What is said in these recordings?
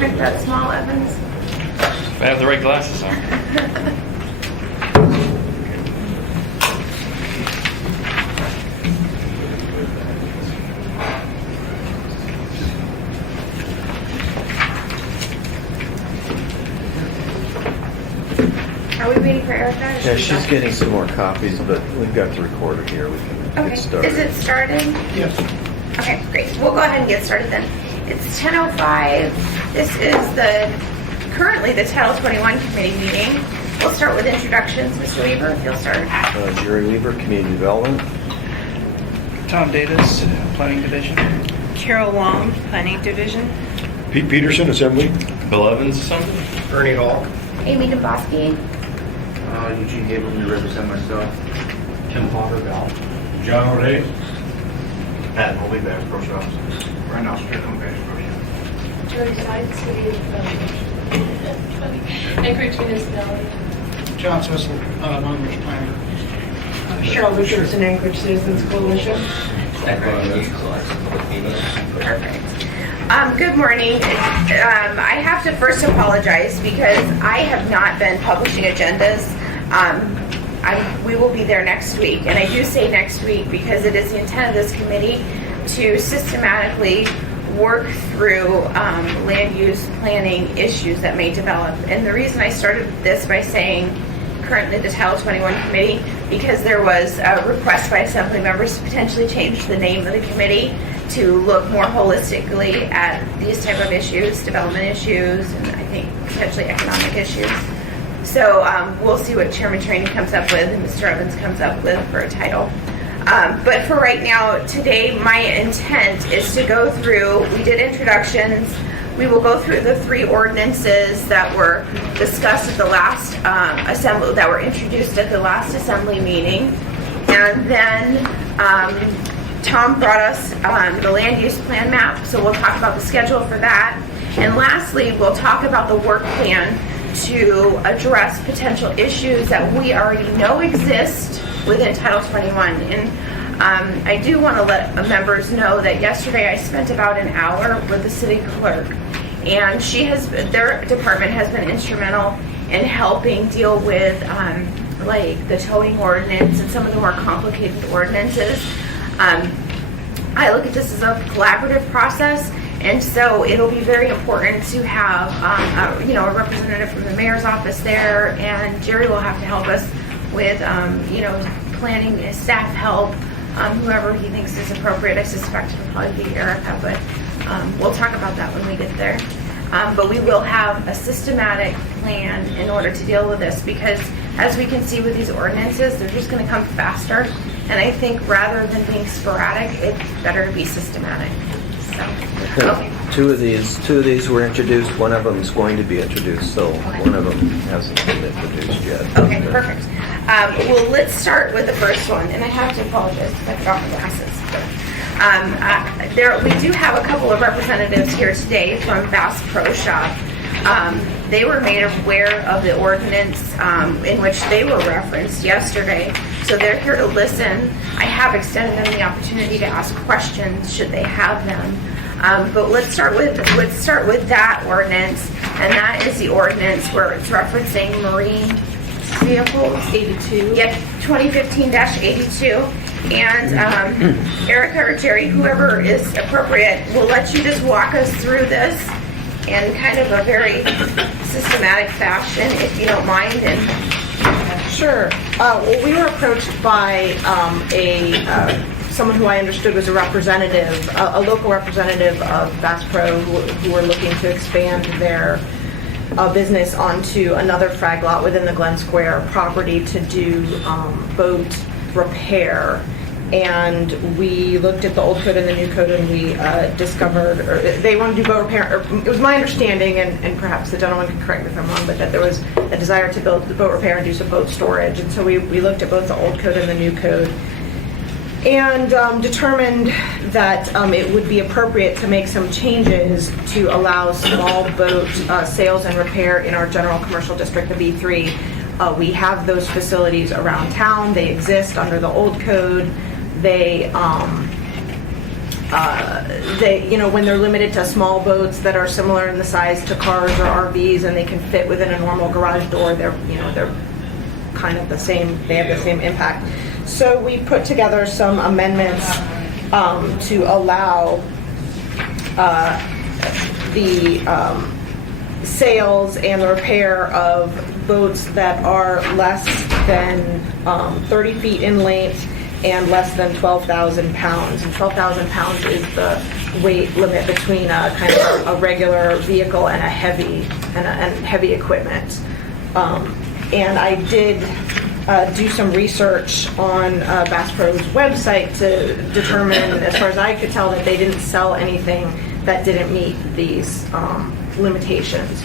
print that small, Evans? If I have the right glasses on. Are we waiting for Erica? Yeah, she's getting some more copies, but we've got the recorder here. We can Okay, get started. is it starting? Yes. Okay, great. We'll go ahead and get started then. It's 10:05. This is currently the Title 21 committee meeting. We'll start with introductions. Mr. Weaver, if you'll start. Jerry Weaver, Community Development. Tom Davis, Planning Division. Carol Long, Planning Division. Pete Peterson, Assembly. Bill Evans or something? Ernie Hall. Amy Domboski. Eugene Gable, to represent myself. Tim Potter, Val. John O'Day. Pat Holby, Bass Pro Shops. Brian Oster, Bass Pro Shops. Jody Side, City of Anchorage Municipality. John Swissel, Non-Rich Planner. Cheryl Richardson, Anchorage Citizens Coalition. Perfect. Good morning. I have to first apologize because I have not been publishing agendas. We will be there next week, and I do say next week because it is the intent of this committee to systematically work through land use planning issues that may develop. And the reason I started this by saying currently the Title 21 committee, because there was a request by assembly members to potentially change the name of the committee to look more holistically at these type of issues, development issues, and I think potentially economic issues. So we'll see what Chairman Trainee comes up with and Mr. Evans comes up with for a title. But for right now, today, my intent is to go through, we did introductions, we will go through the 3 ordinances that were discussed at the last assembly, that were introduced at the last assembly meeting. And then Tom brought us the land use plan map, so we'll talk about the schedule for that. And lastly, we'll talk about the work plan to address potential issues that we already know exist within Title 21. And I do want to let members know that yesterday I spent about an hour with the city clerk, and their department has been instrumental in helping deal with like the towing ordinance and some of the more complicated ordinances. I look at this as a collaborative process, and so it'll be very important to have a representative from the mayor's office there, and Jerry will have to help us with planning, staff help, whoever he thinks is appropriate. I suspect it'll probably be Erica, but we'll talk about that when we get there. But we will have a systematic plan in order to deal with this, because as we can see with these ordinances, they're just going to come faster. And I think rather than being sporadic, it's better to be systematic. So, okay. Two of these were introduced. One of them is going to be introduced, so one of them hasn't been introduced yet. Okay, perfect. Well, let's start with the first one, and I have to apologize if I forgot my glasses. But, we do have a couple of representatives here today from Bass Pro Shop. They were made aware of the ordinance in which they were referenced yesterday, so they're here to listen. I have extended them the opportunity to ask questions should they have them. But let's start with that ordinance, and that is the ordinance where it's referencing marine vehicles. 82. Yep, 2015-82. And Erica or Jerry, whoever is appropriate, will let you just walk us through this in kind of a very systematic fashion, if you don't mind. And Sure. Well, we were approached by someone who I understood was a representative, a local representative of Bass Pro, who were looking to expand their business onto another frag lot within the Glen Square property to do boat repair. And we looked at the old code and the new code, and we discovered, or they want to do boat repair. Or it was my understanding, and perhaps the gentleman can correct me if I'm wrong, but that there was a desire to build the boat repair and do some boat storage. And so we looked at both the old code and the new code, and determined that it would be appropriate to make some changes to allow small boat sales and repair in our general commercial district of E3. We have those facilities around town. They exist under the old code. They they, when they're limited to small boats that are similar in the size to cars or RVs and they can fit within a normal garage door, they're kind of the same, they have the same impact. So we put together some amendments to allow the sales and the repair of boats that are less than 30 feet in length and less than 12,000 pounds. And 12,000 pounds is the weight limit between a kind of a regular vehicle and a heavy equipment. And I did do some research on Bass Pro's website to determine, as far as I could tell, that they didn't sell anything that didn't meet these limitations.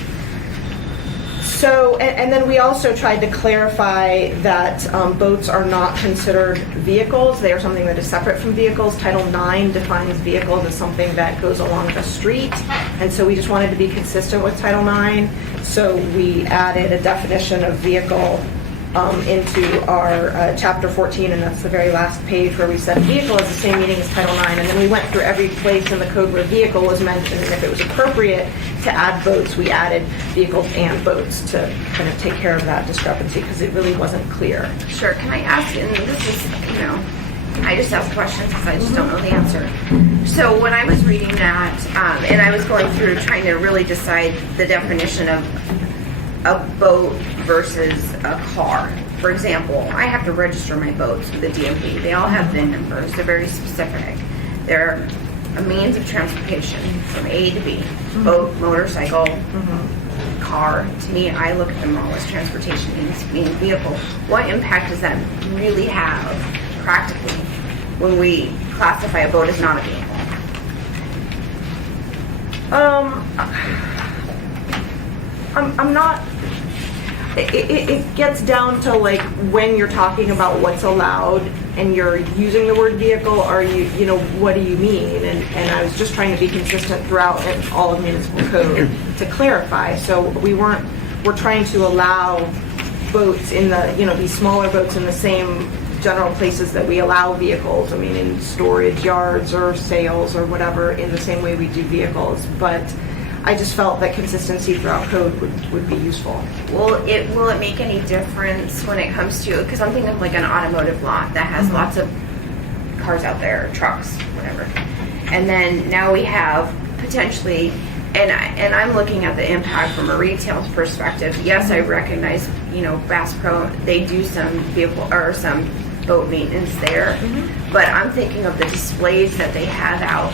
So, and then we also tried to clarify that boats are not considered vehicles. They are something that is separate from vehicles. Title IX defines vehicles as something that goes along the street. And so we just wanted to be consistent with Title IX. So we added a definition of vehicle into our Chapter 14, and that's the very last page where we said vehicle has the same meaning as Title IX, and then we went through every place in the code where vehicle was mentioned, and if it was appropriate to add boats, we added vehicles and boats to kind of take care of that discrepancy, because it really wasn't clear. Sure, can I ask, and this is, I just ask questions because I just don't know the answer. So when I was reading that, and I was going through trying to really decide the definition of a boat versus a car. For example, I have to register my boats with the DMV. They all have VIN numbers. They're very specific. They're a means of transportation from A to B. Boat, motorcycle, car. To me, I look at them all as transportation means vehicle. What impact does that really have practically when we classify a boat as not a vehicle? I'm not, it gets down to like when you're talking about what's allowed and you're using the word vehicle, or what do you mean? And I was just trying to be consistent throughout all of municipal code to clarify. So we're trying to allow boats in these smaller boats in the same general places that we allow vehicles. I mean, in storage yards or sales or whatever, in the same way we do vehicles. But I just felt that consistency throughout code would be useful. Will it make any difference when it comes to, because I'm thinking of like an automotive lot that has lots of cars out there, trucks, whatever. And then now we have potentially, and I'm looking at the impact from a retail perspective. Yes, I recognize, Bass Pro, they do some vehicle or some boat maintenance there, but I'm thinking of the displays that they have out.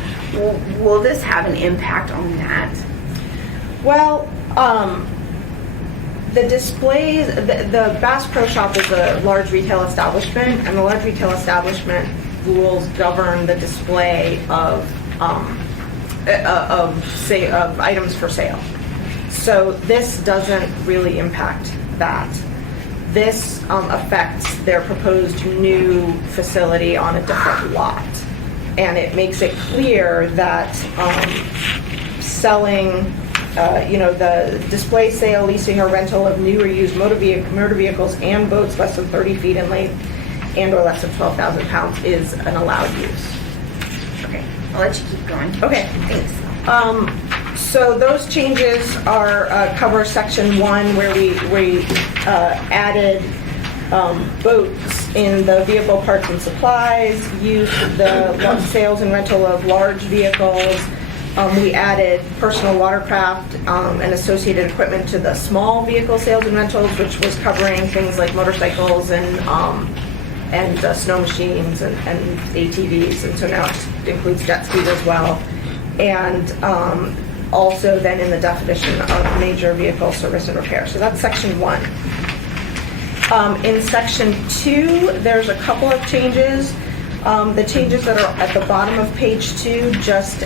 Will this have an impact on that? Well, the displays, the Bass Pro Shop is a large retail establishment, and the large retail establishment rules govern the display of items for sale. So this doesn't really impact that. This affects their proposed new facility on a different lot, and it makes it clear that selling the display, sale, leasing, or rental of new or used motor vehicles and boats less than 30 feet in length and or less than 12,000 pounds is an allowed use. Okay, I'll let you keep going. Okay. Thanks. So those changes are cover section 1, where we added boats in the vehicle parts and supplies, use the sales and rental of large vehicles. We added personal watercraft and associated equipment to the small vehicle sales and rentals, which was covering things like motorcycles and snow machines and ATVs, and so now it includes jet skis as well. And also then in the definition of major vehicle service and repair. So that's section 1. In section 2, there's a couple of changes. The changes that are at the bottom of page 2 just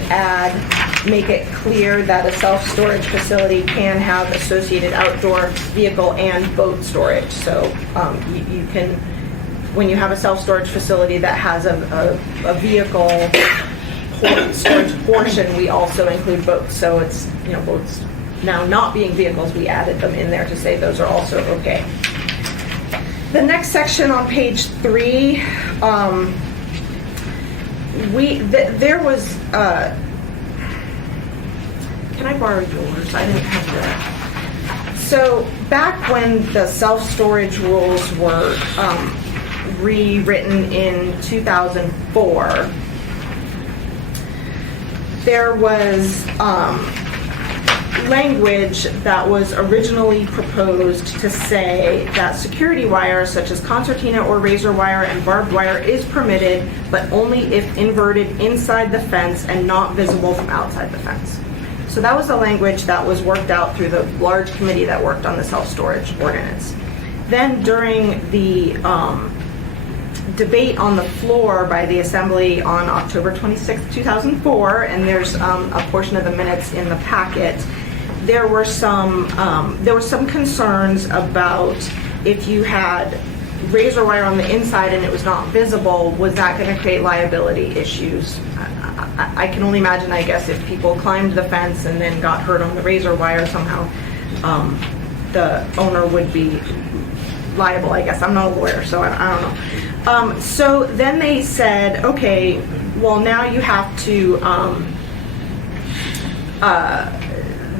make it clear that a self-storage facility can have associated outdoor vehicle and boat storage. So you can, when you have a self-storage facility that has a vehicle storage portion, we also include boats. So it's, boats now not being vehicles, we added them in there to say those are also okay. The next section on page 3, there was, can I borrow yours? I didn't have that. So back when the self-storage rules were rewritten in 2004, there was language that was originally proposed to say that security wire such as concertina or razor wire and barbed wire is permitted, but only if inverted inside the fence and not visible from outside the fence. So that was the language that was worked out through the large committee that worked on the self-storage ordinance. Then during the debate on the floor by the Assembly on October 26, 2004, and there's a portion of the minutes in the packet, there were some concerns about if you had razor wire on the inside and it was not visible, was that going to create liability issues? I can only imagine, I guess, if people climbed the fence and then got hurt on the razor wire somehow, the owner would be liable, I guess. I'm not a lawyer, so I don't know. So then they said, okay, well, now you have to,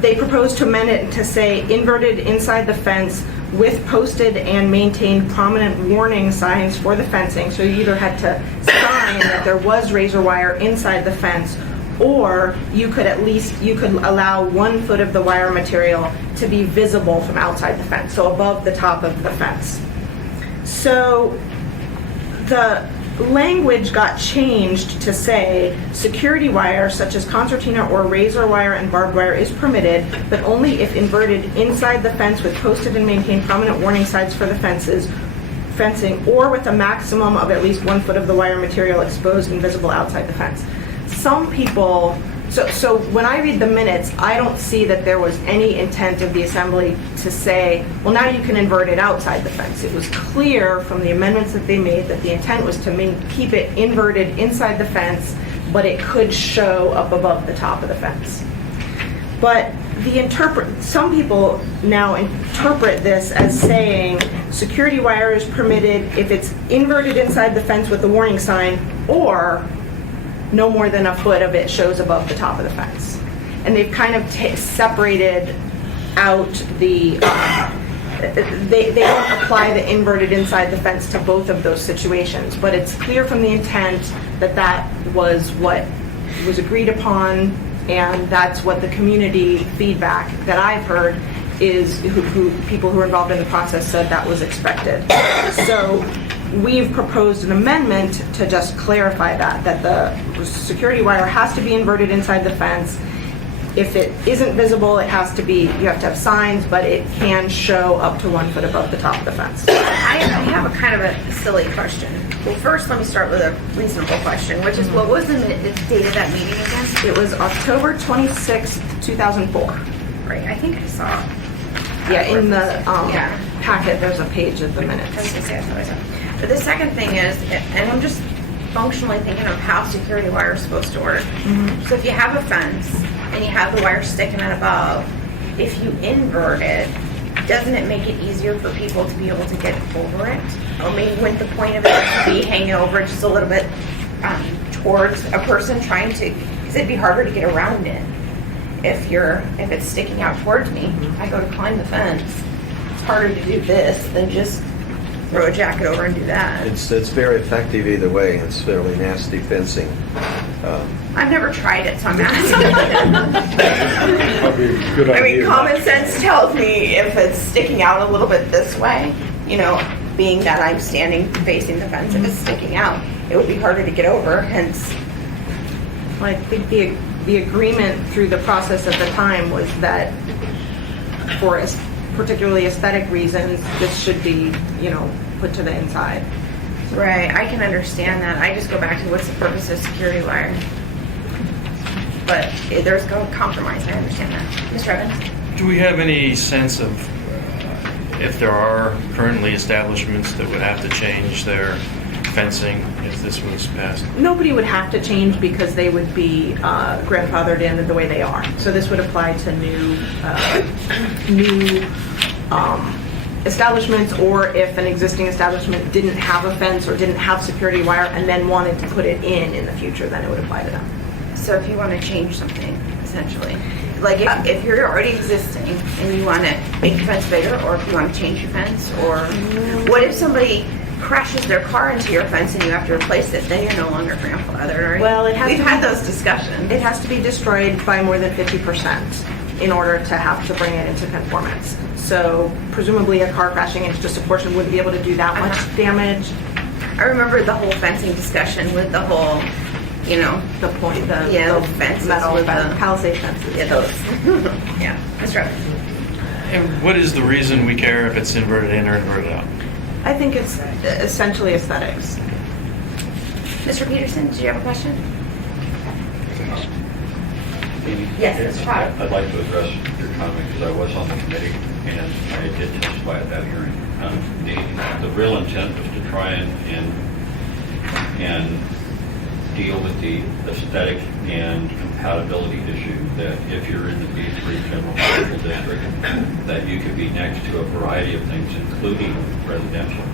they proposed to amend it to say inverted inside the fence with posted and maintained prominent warning signs for the fencing. So you either had to sign that there was razor wire inside the fence, or you could allow 1 foot of the wire material to be visible from outside the fence, so above the top of the fence. So the language got changed to say security wire such as concertina or razor wire and barbed wire is permitted, but only if inverted inside the fence with posted and maintained prominent warning signs for the fencing, or with a maximum of at least 1 foot of the wire material exposed and visible outside the fence. Some people, so when I read the minutes, I don't see that there was any intent of the Assembly to say, well, now you can invert it outside the fence. It was clear from the amendments that they made that the intent was to keep it inverted inside the fence, but it could show up above the top of the fence. But some people now interpret this as saying security wire is permitted if it's inverted inside the fence with the warning sign, or no more than 1 foot of it shows above the top of the fence. And they've kind of separated out the, they don't apply the inverted inside the fence to both of those situations, but it's clear from the intent that that was what was agreed upon, and that's what the community feedback that I've heard is, people who are involved in the process said that was expected. So we've proposed an amendment to just clarify that the security wire has to be inverted inside the fence. If it isn't visible, you have to have signs, but it can show up to 1 foot above the top of the fence. I have a kind of a silly question. Well, first, let me start with a reasonable question, which is, what was the date of that meeting again? It was October 26, 2004. Right, I think I saw. Yeah, in the Yeah. packet, there's a page of the I was minutes. gonna say, I thought I saw. But the second thing is, and I'm just functionally thinking of how security wire is supposed to work. So if you have a fence and you have the wire sticking out above, if you invert it, doesn't it make it easier for people to be able to get over it? Or maybe wouldn't the point of it to be hanging over just a little bit towards a person trying to, because it'd be harder to get around it if it's sticking out towards me. I go to climb the fence, it's harder to do this than just throw a jacket over and do that. It's very effective either way. It's fairly nasty fencing. I've never tried it, so I'm asking. Probably a good I idea. mean, common sense tells me if it's sticking out a little bit this way, being that I'm standing facing the fence, if it's sticking out, it would be harder to get over, hence. Well, I think the agreement through the process at the time was that for particularly aesthetic reasons, this should be, put to the inside. Right, I can understand that. I just go back to what's the purpose of security wire. But there's a compromise, I understand that. Mr. Evans? Do we have any sense of if there are currently establishments that would have to change their fencing if this was passed? Nobody would have to change because they would be grandfathered in the way they are. So this would apply to new establishments, or if an existing establishment didn't have a fence or didn't have security wire and then wanted to put it in the future, then it would apply to them. So if you want to change something, essentially, like if you're already existing and you want to make the fence bigger, or if you want to change your fence, or what if somebody crashes their car into your fence and you have to replace it, then you're no longer grandfathered, right? Well, it has We've to had be- those discussions. It has to be destroyed by more than 50% in order to have to bring it into conformance. So presumably a car crashing into just a portion wouldn't be able to do that much damage. I remember the whole fencing discussion with the whole, you know, The point, the Yeah, the fences metal with the- palisade fences. yeah, those. Yeah, that's right. And what is the reason we care if it's inverted in or inverted out? I think it's essentially aesthetics. Mr. Peterson, did you have a question? Amy? Yes, Mr. Potter. I'd like to address your comment because I was on the committee and I did testify at that hearing. The real intent was to try and deal with the aesthetic and compatibility issue that if you're in the B3 General Commercial District, that you could be next to a variety of things, including residential,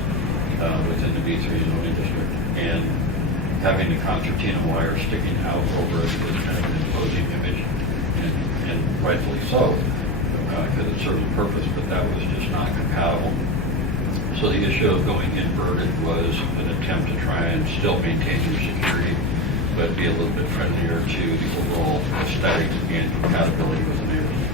within the B3 zoning district. And having the concertina wire sticking out over it was kind of an imposing image, and rightfully so, because it serves a purpose, but that was just not compatible. So the issue of going inverted was an attempt to try and still maintain your security, but be a little bit friendlier to the overall aesthetic and compatibility with the neighborhood.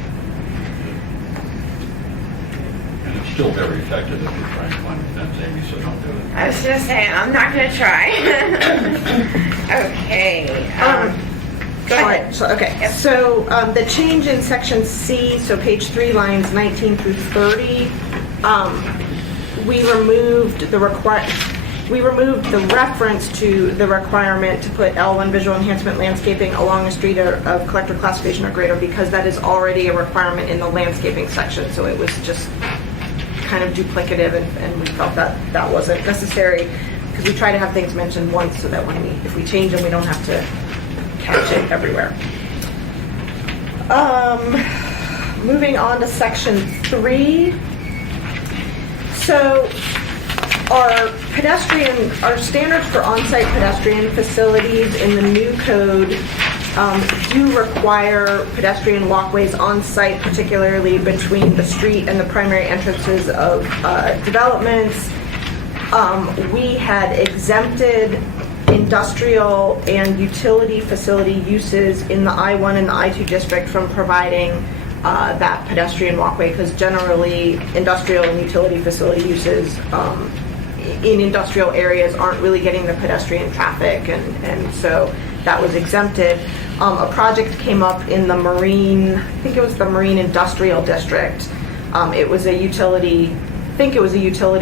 And it's still very effective if you're trying to climb a fence, Amy, so don't do it. I was just saying, I'm not going to try. Okay. Go ahead. So the change in section C, so page 3, lines 19 through 30, we removed the reference to the requirement to put L1 visual enhancement landscaping along a street of collector classification or greater, because that is already a requirement in the landscaping section. So it was just kind of duplicative, and we felt that that wasn't necessary, because we try to have things mentioned once so that if we change them, we don't have to catch it everywhere. Moving on to section 3. So our standards for on-site pedestrian facilities in the new code do require pedestrian walkways on-site, particularly between the street and the primary entrances of developments. We had exempted industrial and utility facility uses in the I-1 and the I-2 district from providing that pedestrian walkway, because generally industrial and utility facility uses in industrial areas aren't really getting the pedestrian traffic, and so that was exempted. A project came up in the Marine, I think it was the Marine Industrial District. It was a utility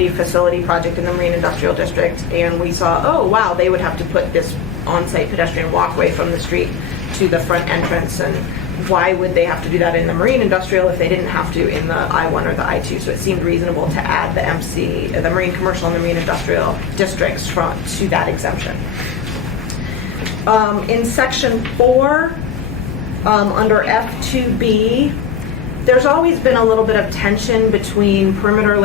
facility project in the Marine Industrial District, and we saw, oh wow, they would have to put this on-site pedestrian walkway from the street to the front entrance, and why would they have to do that in the Marine Industrial if they didn't have to in the I-1 or the I-2? So it seemed reasonable to add the MC, the Marine Commercial and the Marine Industrial districts to that exemption. In section 4, under F2B, there's always been a little bit of tension between perimeter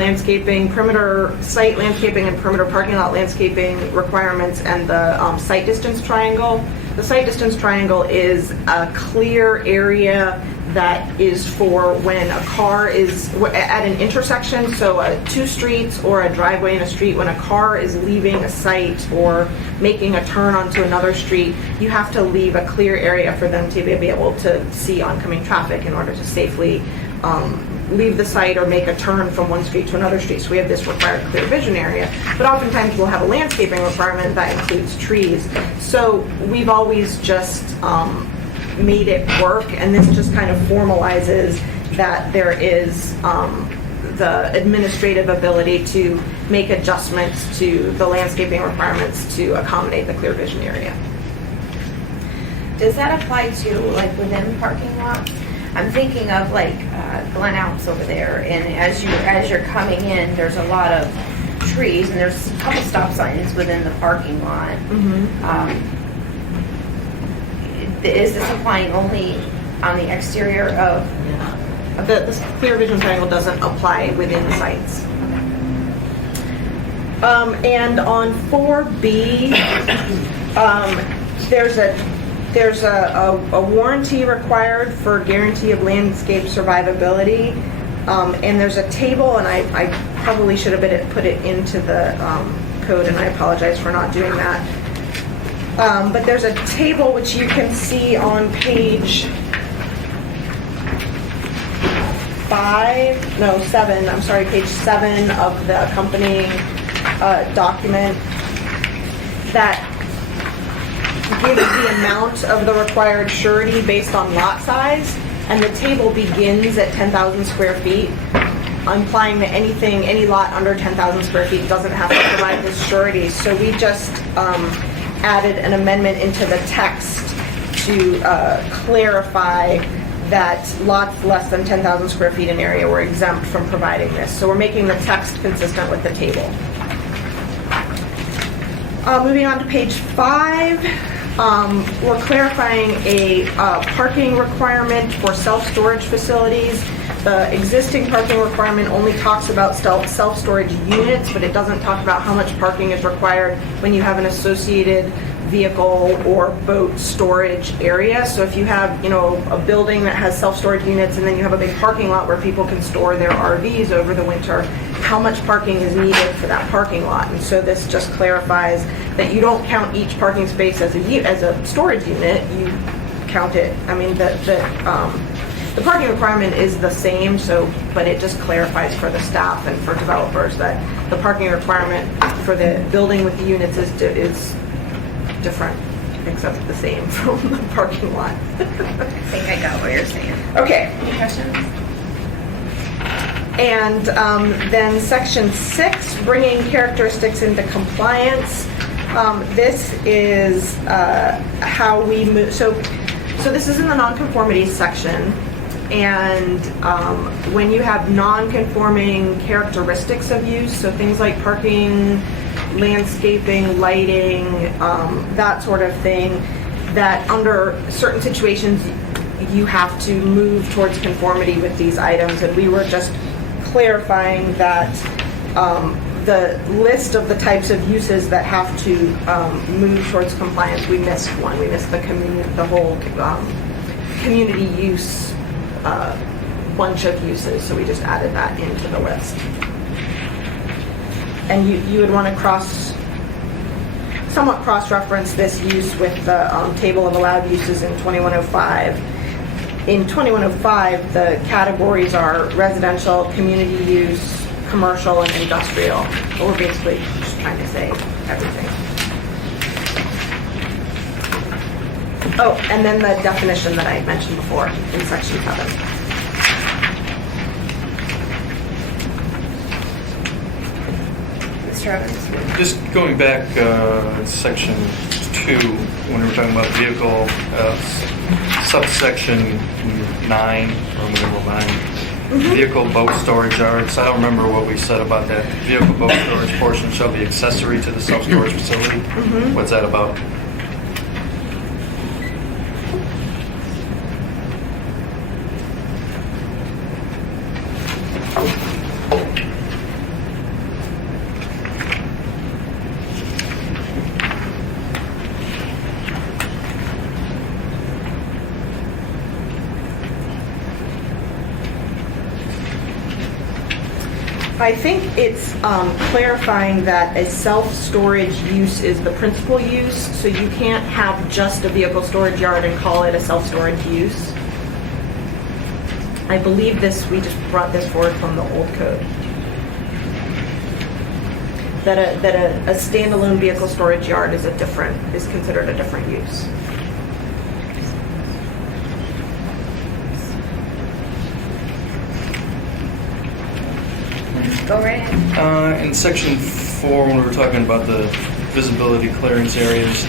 site landscaping and perimeter parking lot landscaping requirements and the site distance triangle. The site distance triangle is a clear area that is for when a car is at an intersection, so 2 streets or a driveway in a street, when a car is leaving a site or making a turn onto another street, you have to leave a clear area for them to be able to see oncoming traffic in order to safely leave the site or make a turn from one street to another street. So we have this required clear vision area, but oftentimes we'll have a landscaping requirement that includes trees. So we've always just made it work, and this just kind of formalizes that there is the administrative ability to make adjustments to the landscaping requirements to accommodate the clear vision area. Does that apply to like within parking lots? I'm thinking of like Glen Alps over there, and as you're coming in, there's a lot of trees, and there's a couple stop signs within the parking lot. Is this applying only on the exterior of? The clear vision triangle doesn't apply within sites. And on 4B, there's a warranty required for guarantee of landscape survivability. And there's a table, and I probably should have put it into the code, and I apologize for not doing that. But there's a table which you can see on page 7, I'm sorry, page 7 of the accompanying document that gives the amount of the required surety based on lot size, and the table begins at 10,000 square feet, implying that any lot under 10,000 square feet doesn't have to provide this surety. So we just added an amendment into the text to clarify that lots less than 10,000 square feet in area were exempt from providing this. So we're making the text consistent with the table. Moving on to page 5, we're clarifying a parking requirement for self-storage facilities. The existing parking requirement only talks about self-storage units, but it doesn't talk about how much parking is required when you have an associated vehicle or boat storage area. So if you have, a building that has self-storage units and then you have a big parking lot where people can store their RVs over the winter, how much parking is needed for that parking lot? And so this just clarifies that you don't count each parking space as a storage unit. You count it. I mean, the parking requirement is the same, but it just clarifies for the staff and for developers that the parking requirement for the building with the units is different, except the same from the parking lot. I think I got what you're saying. Okay. Any questions? And then section 6, bringing characteristics into compliance. This is how we move. So this is in the nonconformities section. And when you have non-conforming characteristics of use, so things like parking, landscaping, lighting, that sort of thing, that under certain situations you have to move towards conformity with these items. And we were just clarifying that the list of the types of uses that have to move towards compliance, we missed one. We missed the whole community use bunch of uses, so we just added that into the list. And you would want to somewhat cross-reference this use with the table of allowed uses in 2105. In 2105, the categories are residential, community use, commercial, and industrial. But we're basically just trying to say everything. Oh, and then the definition that I mentioned before in section 7. Mr. Evans? Just going back to section 2, when we were talking about vehicle, subsection 9, or number 9, vehicle boat storage yards. I don't remember what we said about that. Vehicle boat storage portion shall be accessory to the self-storage facility. What's that about? I think it's clarifying that a self-storage use is the principal use, so you can't have just a vehicle storage yard and call it a self-storage use. I believe we just brought this forward from the old code. That a standalone vehicle storage yard is considered a different use. Go right ahead. In section 4, when we were talking about the visibility clearance areas,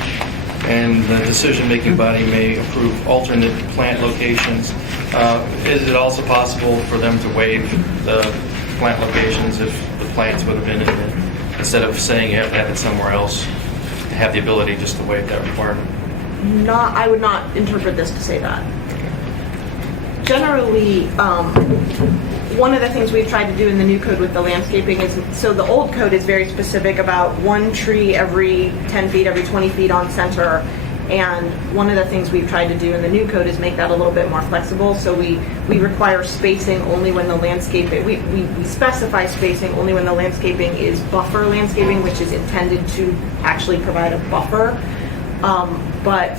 and the decision-making body may approve alternate plant locations, is it also possible for them to waive the plant locations if the plants would have been in it, instead of saying you have to have it somewhere else, to have the ability just to waive that requirement? I would not interpret this to say that. generally, one of the things we've tried to do in the new code with the landscaping is, so the old code is very specific about one tree every 10 feet, every 20 feet on center. And one of the things we've tried to do in the new code is make that a little bit more flexible. So we require spacing only when the landscaping, we specify spacing only when the landscaping is buffer landscaping, which is intended to actually provide a buffer. But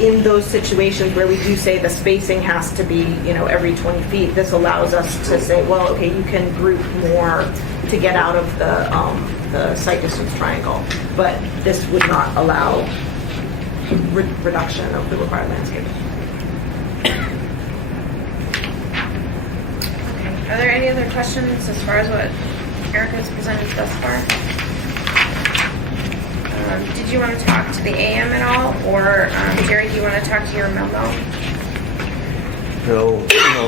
in those situations where we do say the spacing has to be, every 20 feet, this allows us to say, well, okay, you can group more to get out of the site distance triangle. But this would not allow reduction of the required landscaping. Are there any other questions as far as what Erica's presented thus far? Did you want to talk to the AM at all? Or Jerry, do you want to talk to your memo? No,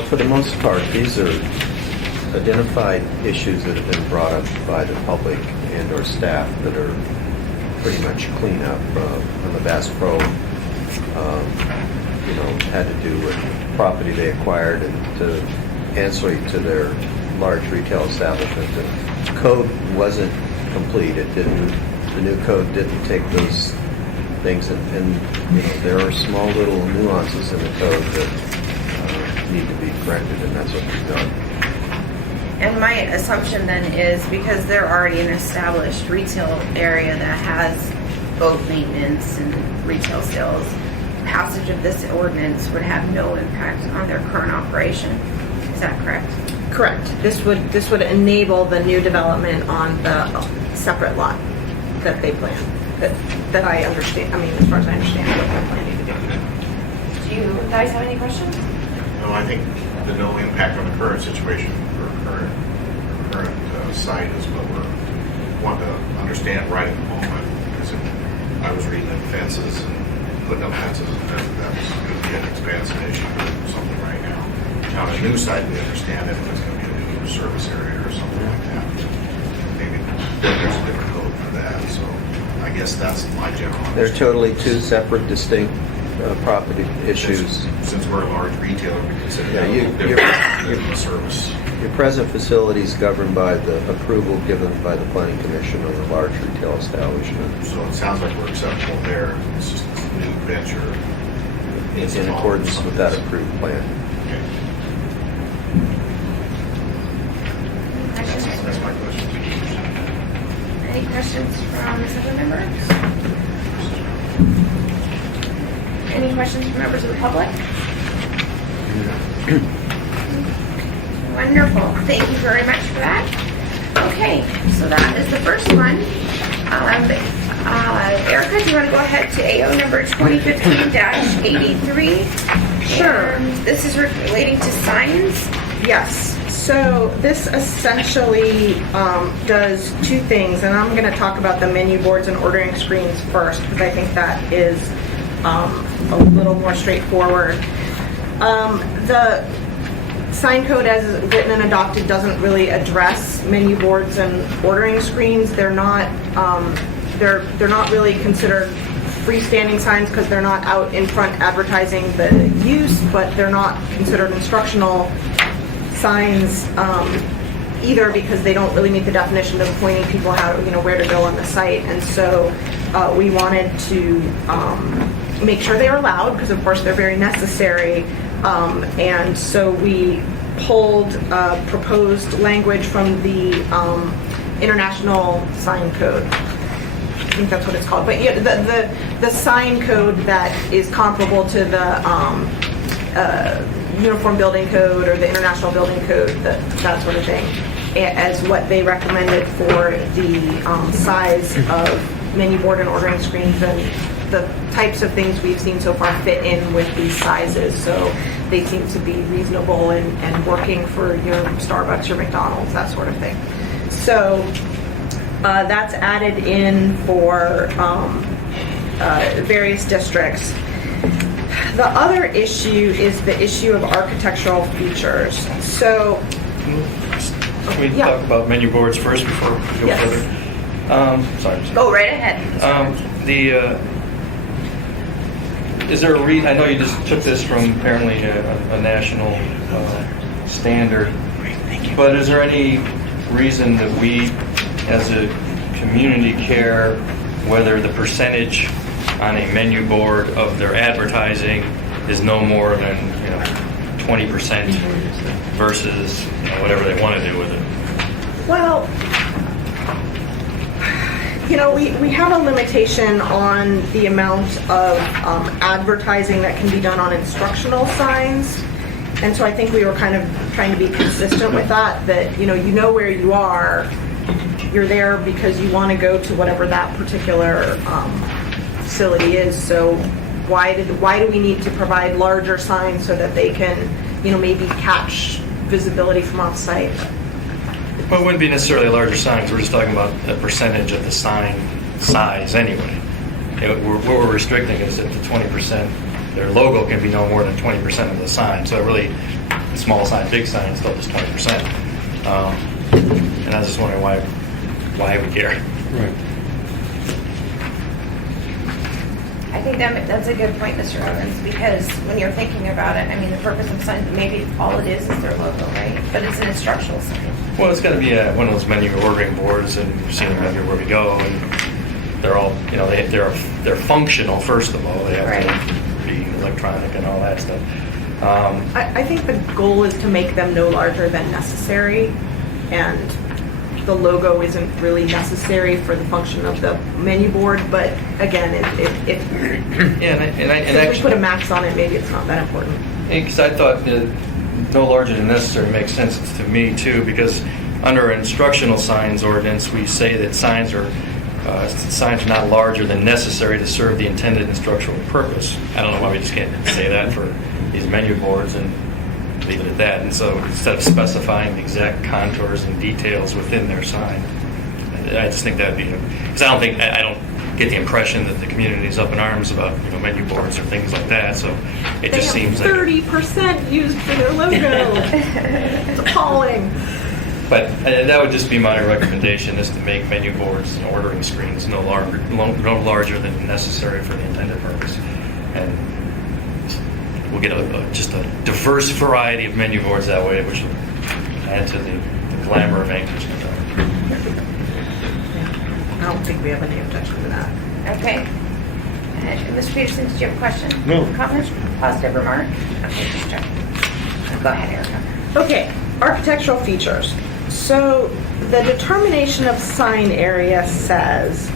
for the most part, these are identified issues that have been brought up by the public and or staff that are pretty much cleanup on the Bass Pro. Had to do with property they acquired and to ancillary to their large retail establishment. The code wasn't complete. The new code didn't take those things and there are small little nuances in the code that need to be corrected, and that's what we've done. And my assumption then is because they're already an established retail area that has boat maintenance and retail sales, passage of this ordinance would have no impact on their current operation. Is that correct? Correct. This would enable the new development on the separate lot that they plan. That I understand. I mean, as far as I understand what they're planning to do. Do you guys have any questions? No, I think the no impact on the current situation or current site is what we're wanting to understand right at the moment. Because I was reading the fences and putting up fences, and that was going to be an expansive issue or something right now. Now, on a new site, we understand if it's going to be a new service area or something like that. Maybe there's a different code for that. So I guess that's my general understanding. They're totally two separate, distinct property issues. Since we're a large retailer, we consider that a Yeah, little different than a service. Your present facility is governed by the approval given by the planning commission on a large retail establishment. So it sounds like we're acceptable there. It's just this new venture. It's in accordance with that approved plan. Okay. That's my question. Any questions from other members? Any questions from members of the public? Wonderful. Thank you very much for that. Okay, so that is the first one. Erica, do you want to go ahead to AO number 2015-83? Sure. And this is relating to signs. Yes. So this essentially does two things, and I'm going to talk about the menu boards and ordering screens first because I think that is a little more straightforward. The sign code as written and adopted doesn't really address menu boards and ordering screens. They're not really considered freestanding signs because they're not out in front advertising the use, but they're not considered instructional signs either because they don't really meet the definition of pointing people how where to go on the site. And so we wanted to make sure they are allowed because of course they're very necessary. And so we pulled proposed language from the International Sign Code. I think that's what it's called. But yeah, the sign code that is comparable to the Uniform Building Code or the International Building Code, that sort of thing, as what they recommended for the size of menu board and ordering screens and the types of things we've seen so far fit in with these sizes. So they seem to be reasonable and working for your Starbucks, your McDonald's, that sort of thing. So that's added in for various districts. The other issue is the issue of architectural features. So, Can we talk about menu boards first before we go Yes. further? Sorry. Go right ahead. is there a I know you just took this from apparently a national standard, but is there any reason that we, as a community, care whether the percentage on a menu board of their advertising is no more than 20% versus whatever they want to do with it? Well, we have a limitation on the amount of advertising that can be done on instructional signs. And so I think we were kind of trying to be consistent with that you know where you are. You're there because you want to go to whatever that particular facility is. So why do we need to provide larger signs so that they can, maybe catch visibility from off-site? Well, it wouldn't be necessarily a larger signs. We're just talking about a percentage of the sign size anyway. What we're restricting is that the 20%, their logo can be no more than 20% of the sign. So really, small sign, big sign, still just 20%. And I was just wondering why we care. Right. I think that's a good point, Mr. Evans, because when you're thinking about it, I mean, the purpose of signs, maybe all it is their logo, right? But it's an instructional sign. Well, it's got to be one of those menu ordering boards, and you've seen them everywhere we go, and they're all, they're functional, first of all. They have to be electronic and all that stuff. I think the goal is to make them no larger than necessary, and the logo isn't really necessary for the function of the menu board. But again, if we put a max on it, maybe it's not that important. Because I thought that no larger than necessary makes sense to me too, because under instructional signs ordinance, we say that signs are not larger than necessary to serve the intended instructional purpose. I don't know why we just can't say that for these menu boards and leave it at that. And so instead of specifying the exact contours and details within their sign, I just think that'd be, because I don't get the impression that the community is up in arms about menu boards or things like that. So it just seems like 30% used for their logo. It's appalling. But that would just be my recommendation, is to make menu boards and ordering screens no larger than necessary for the intended purpose. And we'll get just a diverse variety of menu boards that way, which will add to the glamour of Anchorage. I don't think we have any objection to that. Okay. Mr. Peterson, did you have a question? No. Comment? Positive remark? Okay, just checking. Go ahead, Erica. Okay, architectural features. So the determination of sign area says,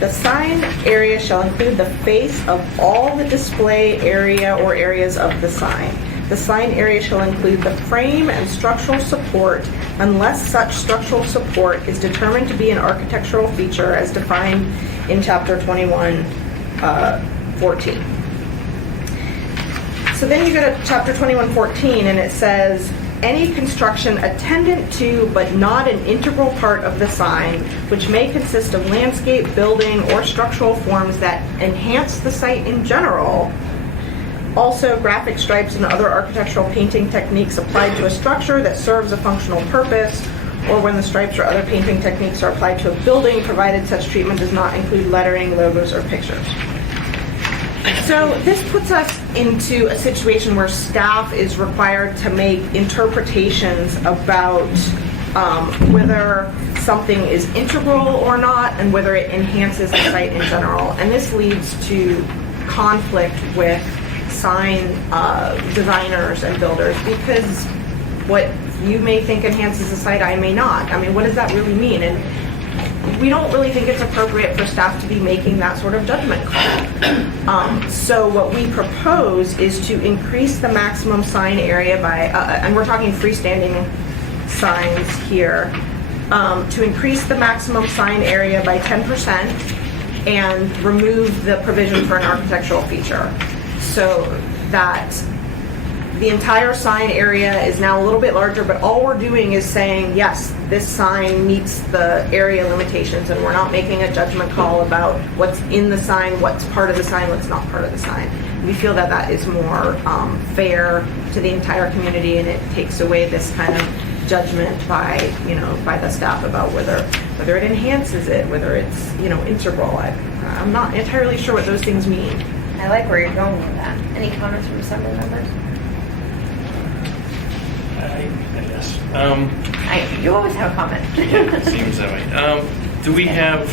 the sign area shall include the face of all the display area or areas of the sign. The sign area shall include the frame and structural support unless such structural support is determined to be an architectural feature as defined in Chapter 21:14. So then you go to Chapter 21:14 and it says, any construction attendant to but not an integral part of the sign, which may consist of landscape, building, or structural forms that enhance the site in general. Also, graphic stripes and other architectural painting techniques applied to a structure that serves a functional purpose, or when the stripes or other painting techniques are applied to a building, provided such treatment does not include lettering, logos, or pictures. So this puts us into a situation where staff is required to make interpretations about whether something is integral or not and whether it enhances the site in general. And this leads to conflict with sign designers and builders, because what you may think enhances the site, I may not. I mean, what does that really mean? And we don't really think it's appropriate for staff to be making that sort of judgment call. So what we propose is to increase the maximum sign area by, and we're talking freestanding signs here, to increase the maximum sign area by 10% and remove the provision for an architectural feature. So that the entire sign area is now a little bit larger, but all we're doing is saying, yes, this sign meets the area limitations, and we're not making a judgment call about what's in the sign, what's part of the sign, what's not part of the sign. We feel that that is more fair to the entire community, and it takes away this kind of judgment by the staff about whether it enhances it, whether it's integral. I'm not entirely sure what those things mean. I like where you're going with that. Any comments from assembly members? I guess. You always have a comment. It seems that way. Do we have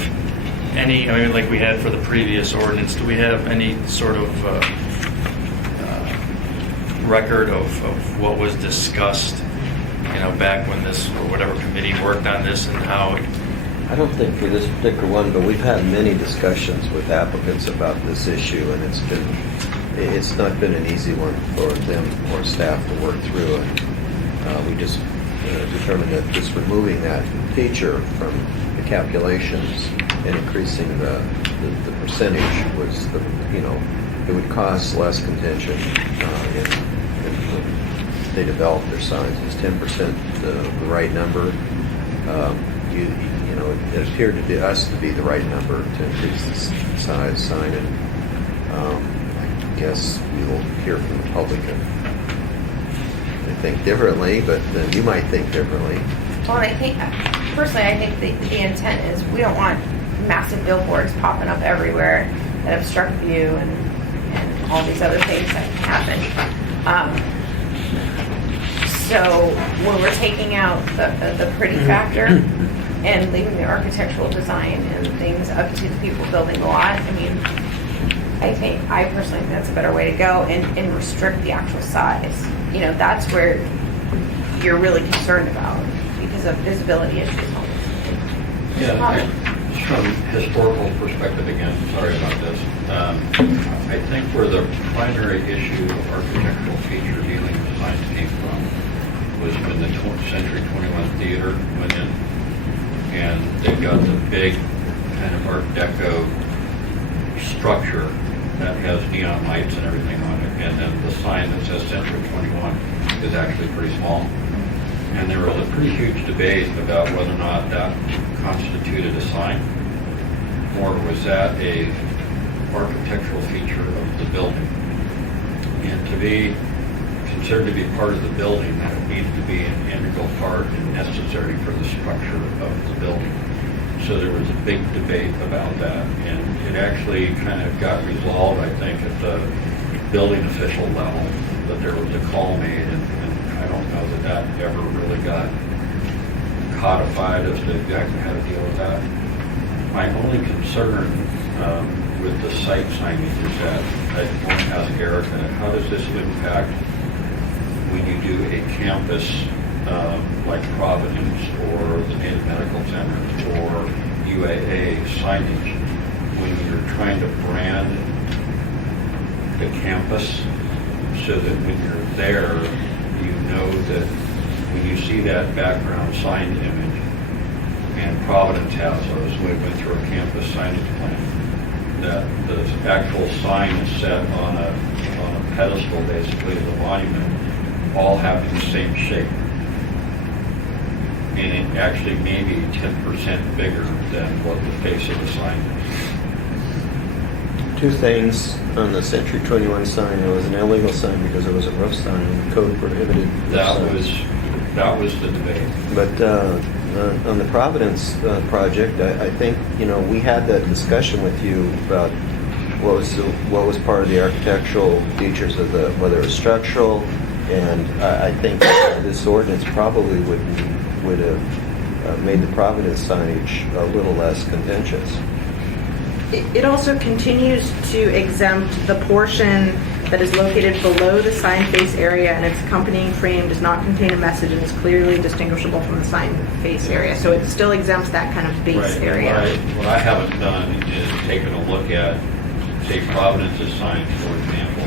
any, I mean, like we had for the previous ordinance, do we have any sort of record of what was discussed, back when this, or whatever committee worked on this and how it. I don't think for this particular one, but we've had many discussions with applicants about this issue, and it's not been an easy one for them or staff to work through. And we just determined that just removing that feature from the calculations and increasing the percentage was it would cause less contention if they develop their signs. Is 10% the right number? It appeared to us to be the right number to increase the size sign, and I guess we will hear from the public if they think differently, but then you might think differently. Well, I think, personally, I think the intent is we don't want massive billboards popping up everywhere that obstruct view and all these other things that can happen. So when we're taking out the pretty factor and leaving the architectural design and things up to the people building the lot, I mean, I personally think that's a better way to go and restrict the actual size. That's where you're really concerned about because of visibility issues. Yeah, just from a historical perspective again, sorry about this. I think where the primary issue of architectural feature dealing with signs came from was when the Century 21 Theater went in, and they've got the big kind of Art Deco structure that has neon lights and everything on it, and then the sign that says Century 21 is actually pretty small. And there was a pretty huge debate about whether or not that constituted a sign, or was that a architectural feature of the building. And to be considered to be part of the building, that it needs to be an integral part and necessary for the structure of the building. So there was a big debate about that, and it actually kind of got resolved, I think, at the building official level, that there was a call made, and I don't know that that ever really got codified as to exactly how to deal with that. My only concern with the site signage is that I want to ask Erica, how does this impact when you do a campus like Providence or the Native Medical Center or UAA signage, when you're trying to brand the campus so that when you're there, you know that when you see that background sign image, and Providence has those, we went through a campus signage plan, that the actual sign is set on a pedestal, basically, as a monument, all having the same shape. And it actually may be 10% bigger than what the face of the sign is. Two things on the Century 21 sign. It was an illegal sign because it was a roof sign, and the code prohibited That signs. was the debate. But on the Providence project, I think, we had that discussion with you about what was part of the architectural features of whether it was structural, and I think this ordinance probably would have made the Providence signage a little less contentious. It also continues to exempt the portion that is located below the sign face area, and its accompanying frame does not contain a message and is clearly distinguishable from the sign face area. So it still exempts that kind of base Right. area. What I haven't done is taken a look at, say, Providence's signs, for example,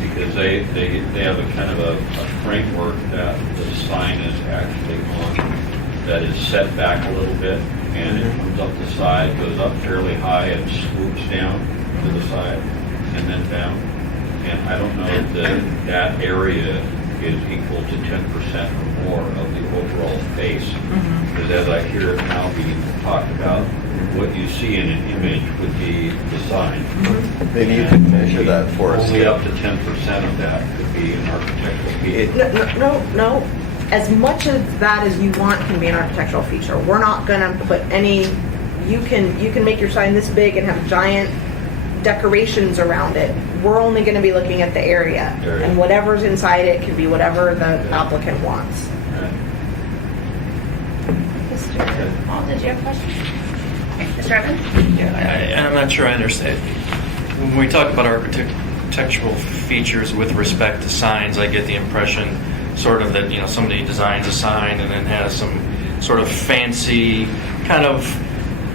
because they have a kind of a framework that the sign is actually on that is set back a little bit, and it comes up the side, goes up fairly high, and swoops down to the side, and then down. And I don't know if that area is equal to 10% or more of the overall face. Because as I hear it now being talked about, what you see in an image would be the sign. Maybe you could measure that for us. Only up to 10% of that could be an architectural feature. No. As much of that as you want can be an architectural feature. We're not gonna put any. You can make your sign this big and have giant decorations around it, we're only going to be looking at the area. And whatever's inside it can be whatever the applicant wants. Mr. Hall, did you have questions? Mr. Evans? Yeah, I'm not sure I understand. When we talk about architectural features with respect to signs, I get the impression sort of that, you know, somebody designs a sign and then has some sort of fancy kind of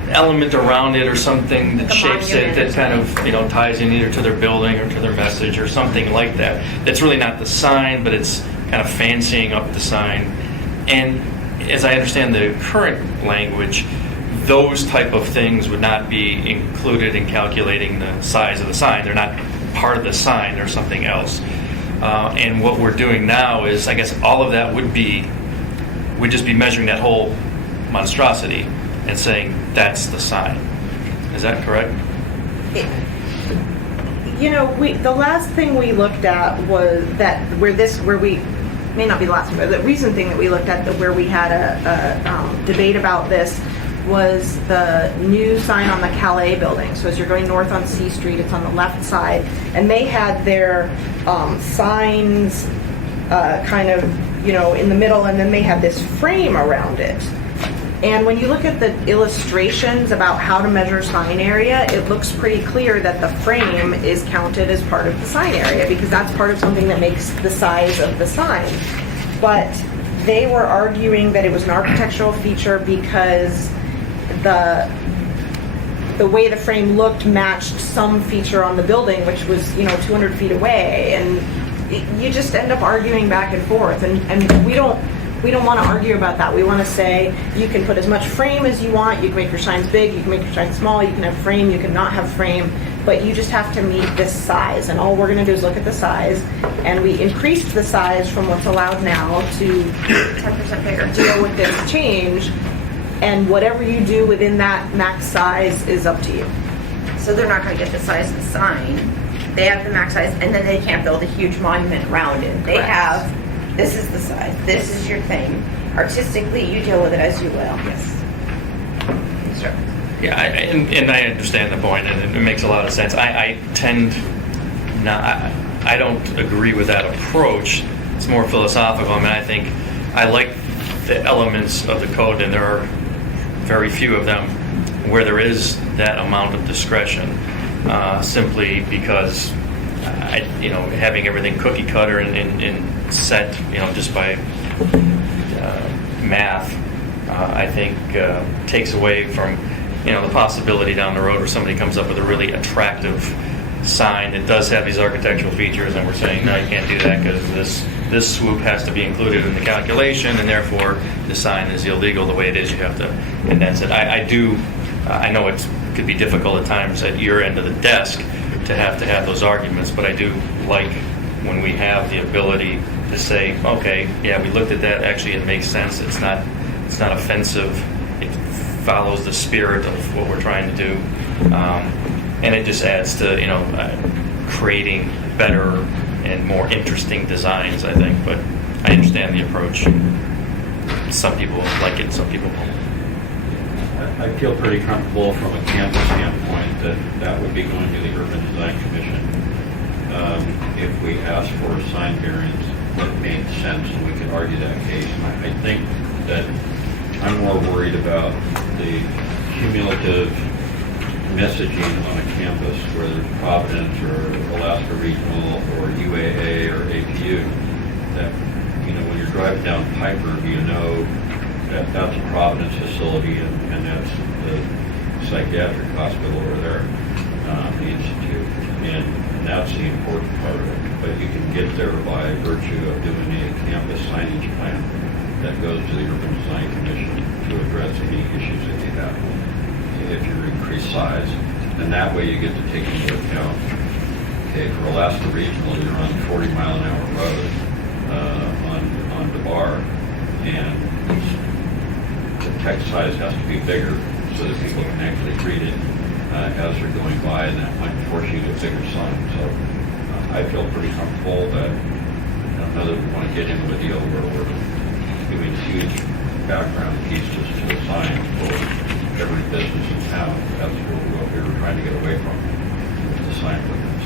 element around it or something that Like a shapes it, monument that or kind of, you know, ties in either to their building or to their message or something like that. It's really not the sign, but it's kind of fancying up the sign. And as I understand the current language, those type of things would not be included in calculating the size of the sign. They're not part of the sign. They're something else. And what we're doing now is, I guess, all of that would just be measuring that whole monstrosity and saying that's the sign. Is that correct? You know, the last thing we looked at was that where we may not be the last one, but the recent thing that we looked at where we had a debate about this was the new sign on the Calais building. So as you're going north on C Street, it's on the left side, and they had their signs kind of, you know, in the middle, and then they had this frame around it. And when you look at the illustrations about how to measure sign area, it looks pretty clear that the frame is counted as part of the sign area because that's part of something that makes the size of the sign. But they were arguing that it was an architectural feature because the way the frame looked matched some feature on the building, which was, you know, 200 feet away. And you just end up arguing back and forth. And we don't want to argue about that. We want to say you can put as much frame as you want. You can make your signs big. You can make your signs small. You can have frame. You can not have frame. But you just have to meet this size. And all we're going to do is look at the size. And we increased the size from what's allowed now to 10% bigger. Deal with this change. And whatever you do within that max size is up to you. So they're not going to get the size of the sign. They have the max size, and then they can't build a huge monument around it. They Correct. have, this is the size, this is your thing. Artistically, you deal with it as you will. Yes. Sure. Yeah, and I understand the point, and it makes a lot of sense. I tend not, I don't agree with that approach. It's more philosophical. I mean, I think I like the elements of the code, and there are very few of them where there is that amount of discretion, simply because, having everything cookie cutter and set, just by math, I think takes away from, the possibility down the road where somebody comes up with a really attractive sign that does have these architectural features, and we're saying, no, you can't do that because this swoop has to be included in the calculation, and therefore the sign is illegal the way it is. You have to condense it. I know it could be difficult at times at your end of the desk to have those arguments, but I do like when we have the ability to say, okay, yeah, we looked at that. Actually, it makes sense. It's not offensive. It follows the spirit of what we're trying to do, and it just adds to creating better and more interesting designs, I think. But I understand the approach. Some people like it, some people won't. I feel pretty comfortable from a campus standpoint that would be going to the Urban Design Commission. If we asked for a sign variance that made sense and we could argue that case, I think that I'm more worried about the cumulative messaging on a campus, whether it's Providence or Alaska Regional or UAA or APU, that, when you're driving down Piper, that that's a Providence facility and that's the psychiatric hospital over there, the Institute, and that's the important part of it. But you can get there by virtue of doing a campus signage plan that goes to the Urban Design Commission to address any issues that you have if you increase size. And that way you get to take into account, okay, for Alaska Regional, you're on 40-mile-an-hour road on DeBar, and the text size has to be bigger so that people can actually read it as they're going by, and that might force you to a bigger sign. So I feel pretty comfortable that, now that we want to get into a deal where we're doing huge background pieces to the sign for every business in town. That's what we were trying to get away from. sign ordinance.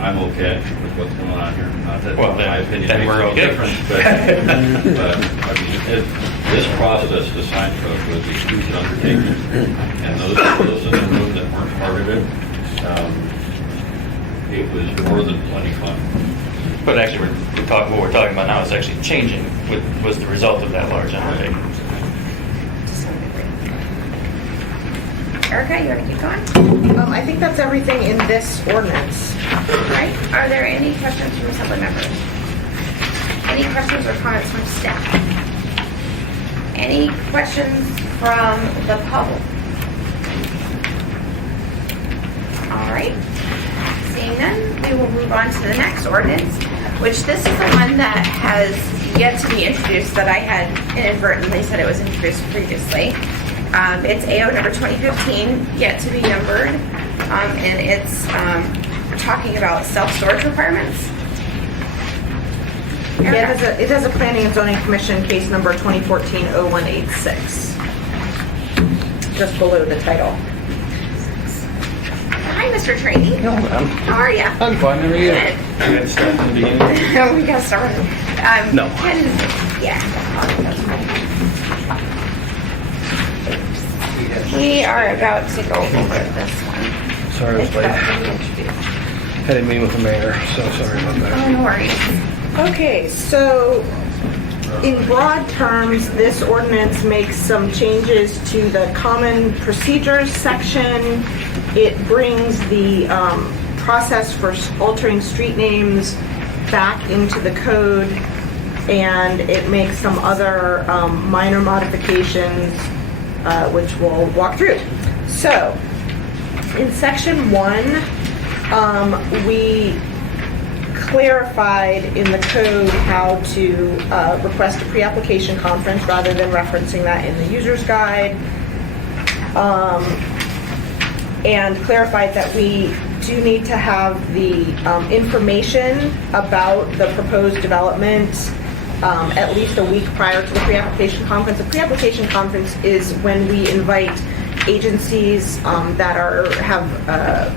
I'm okay with what's going on here. Not that Well, my opinion then makes we're no okay. difference, but I mean, this process to sign code was a huge undertaking, and those in the room that weren't part of it, it was more than plenty fun. But actually, what we're talking about now is actually changing, was the result of that large undertaking. To some degree. Erica, you want to keep going? I think that's everything in this ordinance. All right. Are there any questions from assembly members? Any questions or comments from staff? Any questions from the public? All right. Seeing none, we will move on to the next ordinance, which this is the one that has yet to be introduced that I had inadvertently said it was introduced previously. It's AO number 2015, yet to be numbered, and it's talking about self-storage requirements. Yeah, it has a Planning and Zoning Commission case number 2014-0186. Just below the title. Hi, Mr. Trainee. No, How are you? I'm fine, how are you? Good. We had to start from the beginning. We got started. No. We are about to go over this one. Sorry I was It's late. about to be introduced. Had a meeting with the mayor, so sorry about that. Oh, no worries. Okay, so in broad terms, this ordinance makes some changes to the common procedures section. It brings the process for altering street names back into the code, and it makes some other minor modifications, which we'll walk through. So, in section 1, we clarified in the code how to request a pre-application conference rather than referencing that in the user's guide. And clarified that we do need to have the information about the proposed development at least a week prior to the pre-application conference. A pre-application conference is when we invite agencies that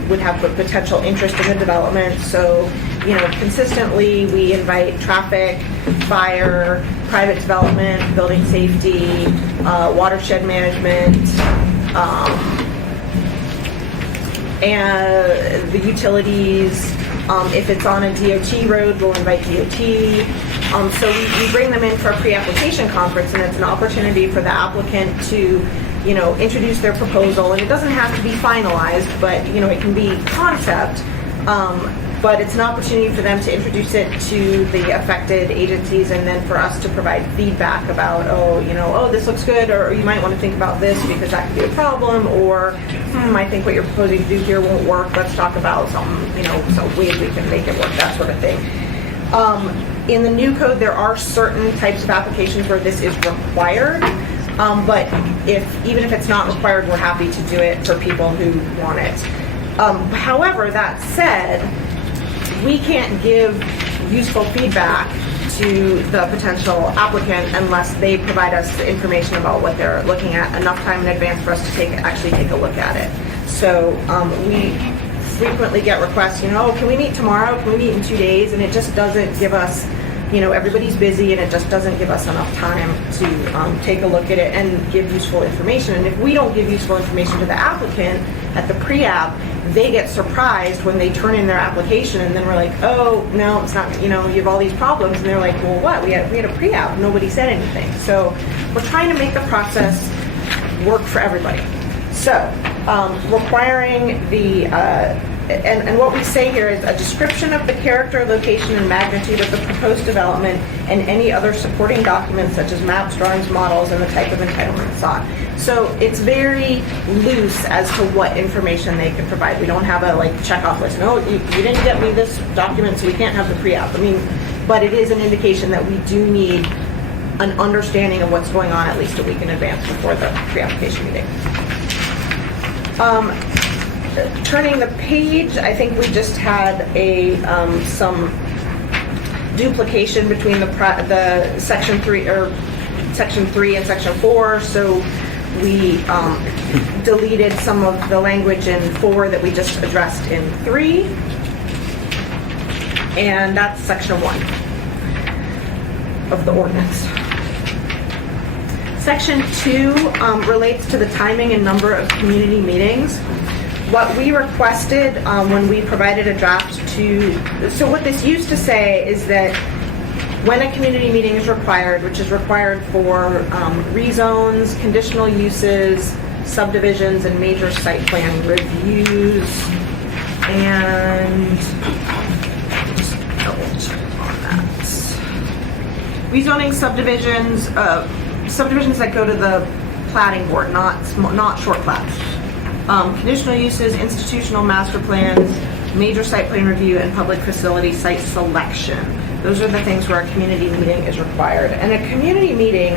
would have a potential interest in the development. So, consistently we invite traffic, fire, private development, building safety, watershed management, and the utilities. If it's on a DOT road, we'll invite DOT. So we bring them in for a pre-application conference, and it's an opportunity for the applicant to introduce their proposal, and it doesn't have to be finalized, but, it can be concept, but it's an opportunity for them to introduce it to the affected agencies, and then for us to provide feedback about, this looks good, or you might want to think about this because that could be a problem, or, I think what you're proposing to do here won't work, let's talk about some ways we can make it work, that sort of thing. In the new code, there are certain types of applications where this is required. But even if it's not required, we're happy to do it for people who want it. However, that said, we can't give useful feedback to the potential applicant unless they provide us the information about what they're looking at enough time in advance for us to actually take a look at it. So we frequently get requests, can we meet tomorrow? Can we meet in 2 days? And it just doesn't give us, everybody's busy, and it just doesn't give us enough time to take a look at it and give useful information. And if we don't give useful information to the applicant at the pre-app, they get surprised when they turn in their application, and then we're like, oh, no, it's not, you have all these problems. And they're like, well, what? We had a pre-app, nobody said anything. So we're trying to make the process work for everybody. So requiring the, and what we say here is a description of the character, location, and magnitude of the proposed development and any other supporting documents such as maps, drawings, models, and the type of entitlement sought. So it's very loose as to what information they can provide. We don't have a check-off list. No, you didn't get me this document, so we can't have the pre-app. But it is an indication that we do need an understanding of what's going on at least a week in advance before the pre-application meeting. Turning the page, I think we just had some duplication between the section 3 and section 4. So we deleted some of the language in 4 that we just addressed in 3. And that's section 1 of the ordinance. Section 2 relates to the timing and number of community meetings. What we requested when we provided a draft so what this used to say is that when a community meeting is required, which is required for rezones, conditional uses, subdivisions, and major site plan reviews, and just double check on that. Rezoning subdivisions, subdivisions that go to the plating board, not short plats. Conditional uses, institutional master plans, major site plan review, and public facility site selection. Those are the things where a community meeting is required. And a community meeting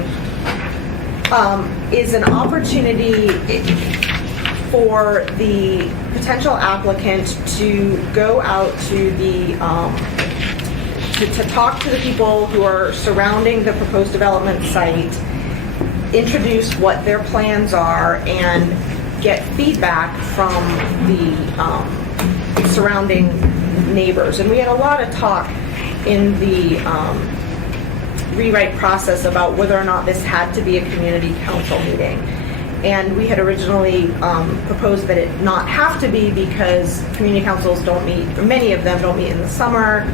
is an opportunity for the potential applicant to go out to the to talk to the people who are surrounding the proposed development site, introduce what their plans are, and get feedback from the surrounding neighbors. And we had a lot of talk in the rewrite process about whether or not this had to be a community council meeting. And we had originally proposed that it not have to be because community councils don't meet, or many of them don't meet in the summer,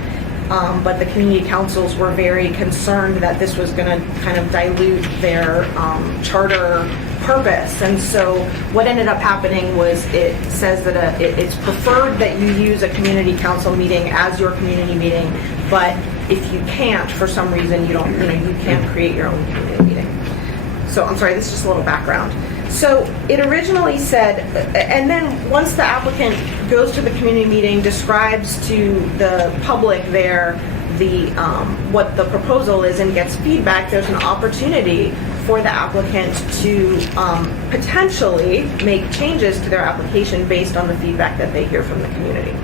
but the community councils were very concerned that this was going to kind of dilute their charter purpose. And so what ended up happening was it says that it's preferred that you use a community council meeting as your community meeting, but if you can't, for some reason, you can't create your own community meeting. So I'm sorry, this is just a little background. So it originally said, and then once the applicant goes to the community meeting, describes to the public there what the proposal is and gets feedback, there's an opportunity for the applicant to potentially make changes to their application based on the feedback that they hear from the community.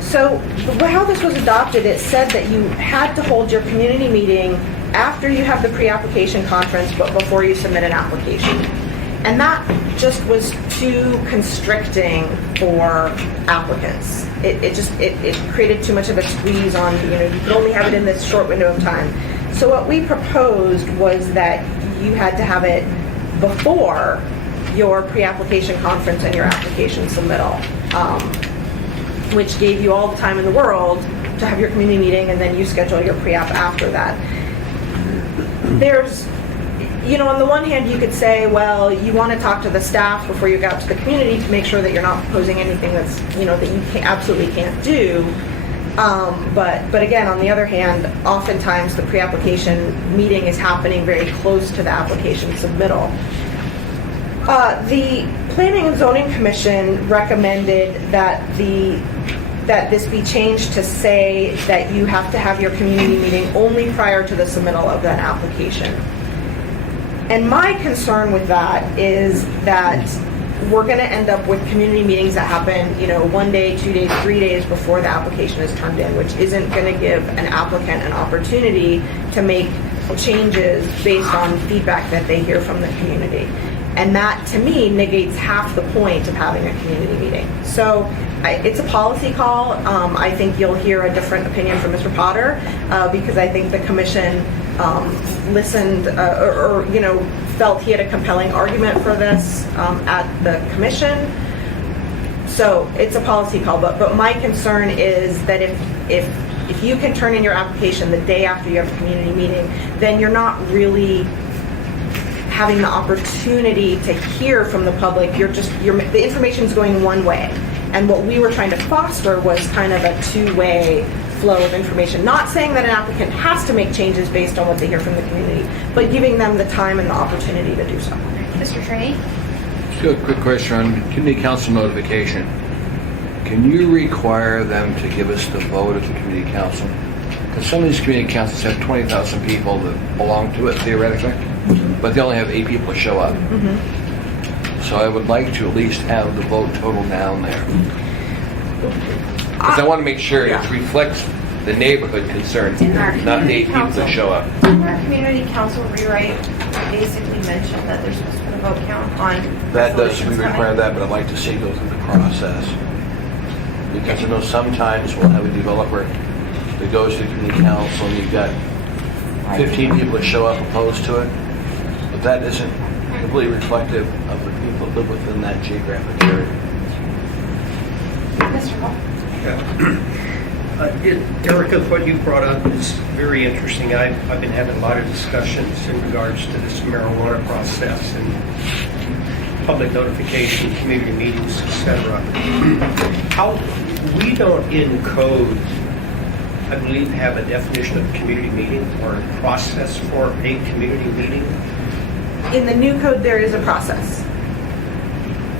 So how this was adopted, it said that you had to hold your community meeting after you have the pre-application conference, but before you submit an application. And that just was too constricting for applicants. It created too much of a squeeze on, you could only have it in this short window of time. So what we proposed was that you had to have it before your pre-application conference and your application submittal, which gave you all the time in the world to have your community meeting, and then you schedule your pre-app after that. There's, on the one hand, you could say, well, you want to talk to the staff before you go out to the community to make sure that you're not proposing anything that's, that you absolutely can't do. But again, on the other hand, oftentimes the pre-application meeting is happening very close to the application submittal. The Planning and Zoning Commission recommended that this be changed to say that you have to have your community meeting only prior to the submittal of that application. And my concern with that is that we're going to end up with community meetings that happen, 1 day, 2 days, 3 days before the application is turned in, which isn't going to give an applicant an opportunity to make changes based on feedback that they hear from the community. And that, to me, negates half the point of having a community meeting. So it's a policy call. I think you'll hear a different opinion from Mr. Potter because I think the commission listened or felt he had a compelling argument for this at the commission. So it's a policy call. But my concern is that if you can turn in your application the day after you have a community meeting, then you're not really having the opportunity to hear from the public. The information is going one way. And what we were trying to foster was kind of a two-way flow of information. Not saying that an applicant has to make changes based on what they hear from the community, but giving them the time and the opportunity to do so. Mr. Trainee? Just a quick question on community council notification. Can you require them to give us the vote of the community council? Because some of these community councils have 20,000 people that belong to it, theoretically, but they only have 8 people show up. So I would like to at least have the vote total down there. Because I want to make sure it reflects the neighborhood concerns, not the 8 people that show up. In our community council rewrite, basically mentioned that there's supposed to be the vote count on That does, we resolutions require coming? that, but I'd like to see it go through the process. Because I know sometimes we'll have a developer that goes to the community council and you've got 15 people that show up opposed to it, but that isn't completely reflective of the people that live within that geographic area. Mr. Hall? Erica, what you brought up is very interesting. I've been having a lot of discussions in regards to this marijuana process and public notification, community meetings, etc. How we don't in code, I believe, have a definition of community meeting or a process for a community meeting. In the new code, there is a process.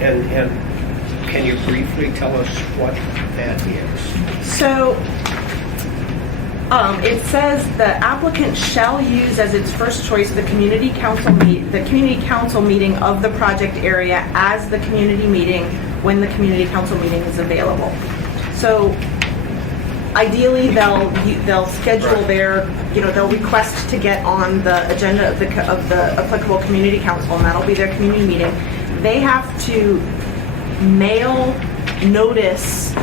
And can you briefly tell us what that is? So, it says the applicant shall use as its first choice the community council meeting of the project area as the community meeting when the community council meeting is available. So, ideally, they'll schedule their, they'll request to get on the agenda of the applicable community council, and that'll be their community meeting. They have to mail notice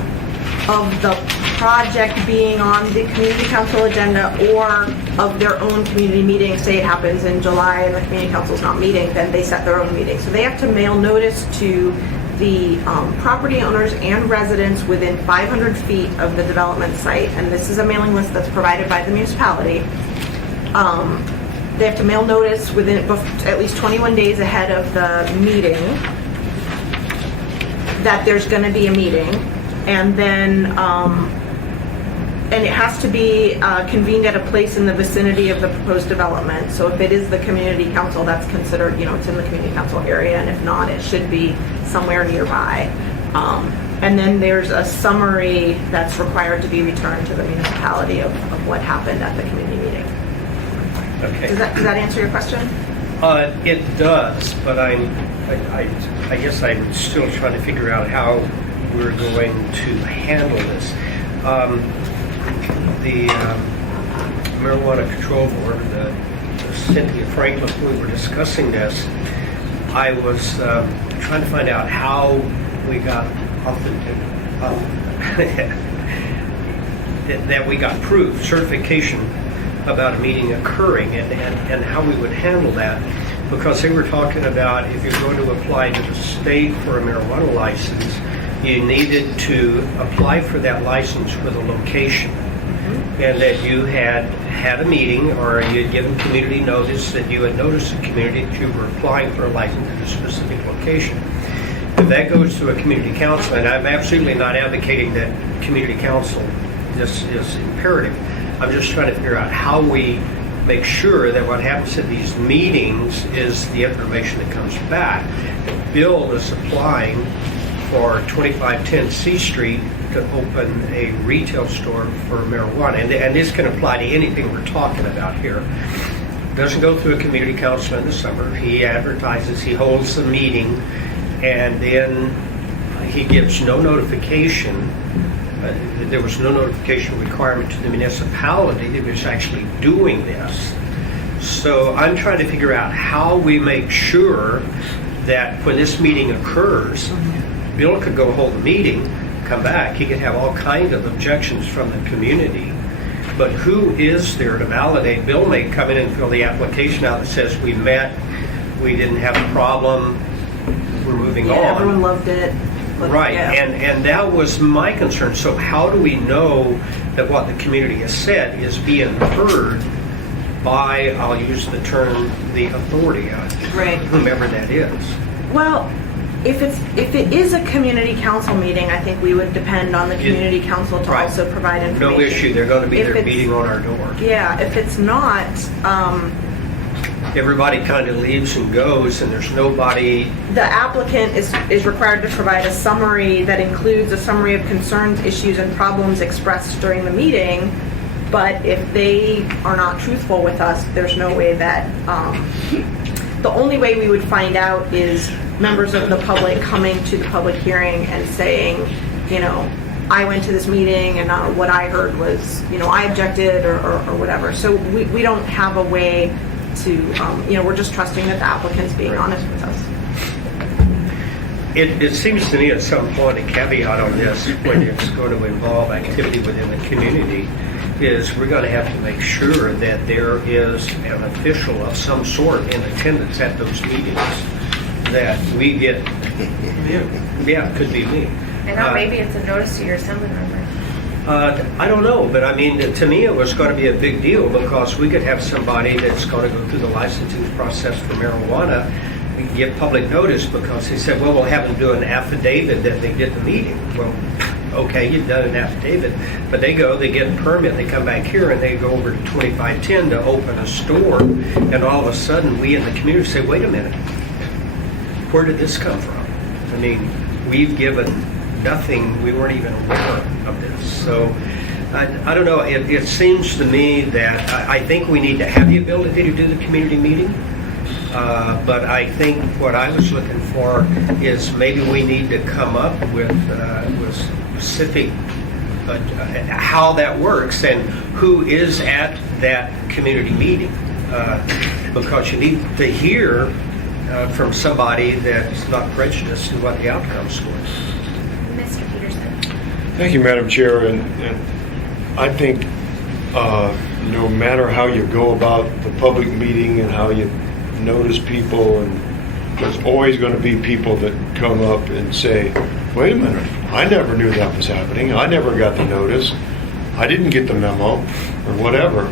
of the project being on the community council agenda or of their own community meeting. Say it happens in July and the community council's not meeting, then they set their own meeting. So they have to mail notice to the property owners and residents within 500 feet of the development site, and this is a mailing list that's provided by the municipality. They have to mail notice within at least 21 days ahead of the meeting that there's going to be a meeting, and then and it has to be convened at a place in the vicinity of the proposed development. So if it is the community council, that's considered, it's in the community council area, and if not, it should be somewhere nearby. And then there's a summary that's required to be returned to the municipality of what happened at the community meeting. Okay. Does that answer your question? It does, but I guess I'm still trying to figure out how we're going to handle this. The Marijuana Control Board, the Cynthia Franklin, we were discussing this. I was trying to find out how we got that we got proof, certification about a meeting occurring and how we would handle that. Because they were talking about if you're going to apply to the state for a marijuana license, you needed to apply for that license with a location. And that you had a meeting or you had given community notice that you had noticed the community that you were applying for a license at a specific location. If that goes to a community council, and I'm absolutely not advocating that community council, this is imperative. I'm just trying to figure out how we make sure that what happens at these meetings is the information that comes back. If Bill is applying for 2510 C Street to open a retail store for marijuana, and this can apply to anything we're talking about here. Doesn't go through a community council in the summer. He advertises, he holds a meeting, and then he gives no notification. There was no notification requirement to the municipality that was actually doing this. So I'm trying to figure out how we make sure that when this meeting occurs, Bill could go hold a meeting, come back, he could have all kinds of objections from the community. But who is there to validate? Bill may come in and fill the application out that says we met, we didn't have a problem, we're moving on. Everyone loved it. Right, Yeah. and that was my concern. So how do we know that what the community has said is being heard by, I'll use the term, the authority, Right. whomever that is? Well, if it is a community council meeting, I think we would depend on the community council to Right. also provide information. No issue, they're going to be If there it's- beating on our door. Yeah, if it's not, Everybody kind of leaves and goes, and there's nobody. the applicant is required to provide a summary that includes a summary of concerns, issues, and problems expressed during the meeting. But if they are not truthful with us, there's no way that, the only way we would find out is members of the public coming to the public hearing and saying, I went to this meeting and what I heard was, I objected or whatever. So we don't have a way we're just trusting that the applicant's being honest with us. It seems to me at some point, a caveat on this, when it's going to involve activity within the community, is we're going to have to make sure that there is an official of some sort in attendance at those meetings, that we get, yeah, it could be me. And now maybe it's a notice to your assembly member. I don't know, but I mean, to me, it was going to be a big deal because we could have somebody that's going to go through the licensing process for marijuana and give public notice because they said, well, we'll have them do an affidavit that they did the meeting. Well, okay, you've done an affidavit, but they go, they get a permit, they come back here and they go over to 2510 to open a store, and all of a sudden, we in the community say, wait a minute, where did this come from? I mean, we've given nothing, we weren't even aware of this. So I don't know, it seems to me that I think we need to have the ability to do the community meeting, but I think what I was looking for is maybe we need to come up with specific how that works and who is at that community meeting, because you need to hear from somebody that's not prejudiced to what the outcome's going to be. Mr. Peterson. Thank you, Madam Chair, and I think no matter how you go about the public meeting and how you notice people, and there's always going to be people that come up and say, wait a minute, I never knew that was happening, I never got the notice, I didn't get the memo, or whatever.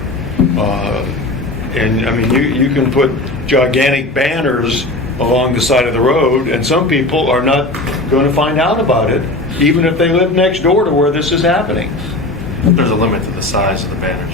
And I mean, you can put gigantic banners along the side of the road, and some people are not going to find out about it, even if they live next door to where this is happening. There's a limit to the size of the banner.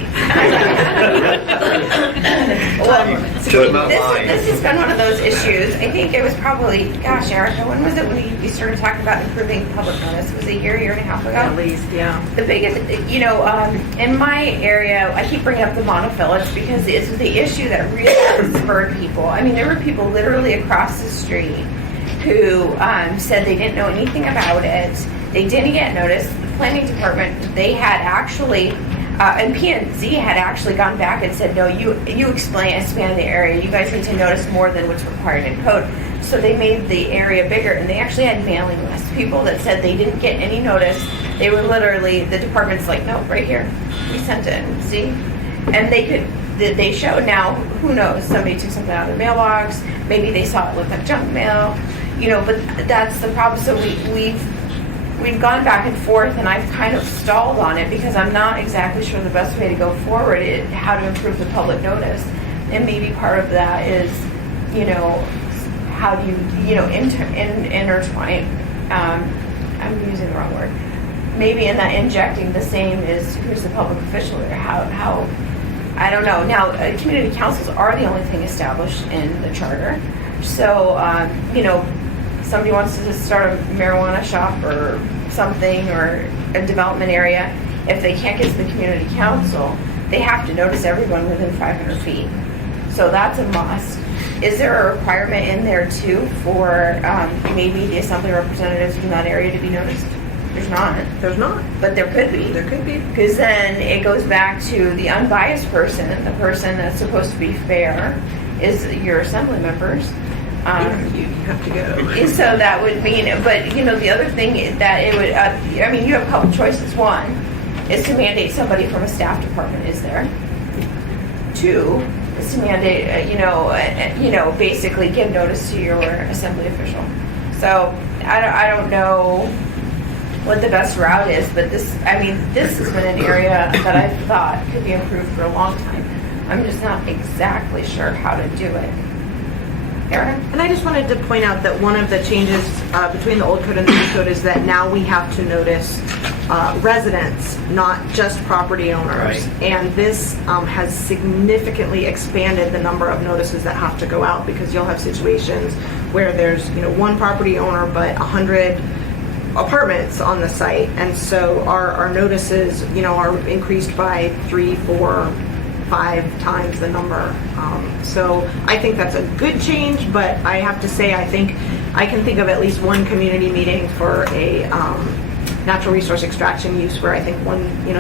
This has been one of those issues. I think it was probably, gosh, Erica, when was it when we started talking about improving public notice? Was it a year and a half ago? At least, yeah. The biggest, in my area, I keep bringing up the monofillage because it's the issue that really spurred people. I mean, there were people literally across the street who said they didn't know anything about it. They didn't get notice. The planning department, they had actually, and P&Z had actually gone back and said, no, you expand the area. You guys need to notice more than what's required in code. So they made the area bigger, and they actually had mailing lists. People that said they didn't get any notice. They were literally, the department's like, no, right here. We sent it, see? And they showed now, who knows, somebody took something out of the mailbox. Maybe they saw it look like junk mail, but that's the problem. So we've gone back and forth, and I've kind of stalled on it because I'm not exactly sure the best way to go forward is how to improve the public notice. And maybe part of that is, how do you, intertwine, I'm using the wrong word. Maybe in that injecting the same is who's the public official there, how I don't know. Now, community councils are the only thing established in the charter. So, somebody wants to just start a marijuana shop or something, or a development area, if they can't get to the community council, they have to notice everyone within 500 feet. So that's a must. Is there a requirement in there too for maybe the assembly representatives from that area to be noticed? There's not. There's not. But there could be. There could be. Because then it goes back to the unbiased person, the person that's supposed to be fair, is your assembly members. You have to go. So that would mean, but the other thing that it would, you have a couple choices. One is to mandate somebody from a staff department is there. Two is to mandate, basically give notice to your assembly official. So I don't know what the best route is, but this has been an area that I thought could be improved for a long time. I'm just not exactly sure how to do it. Erica? And I just wanted to point out that one of the changes between the old code and the new code is that now we have to notice residents, not just property owners. Right. And this has significantly expanded the number of notices that have to go out, because you'll have situations where there's one property owner but 100 apartments on the site, and so our notices are increased by 3, 4, 5 times the number. So I think that's a good change, but I have to say I think I can think of at least one community meeting for an natural resource extraction use where I think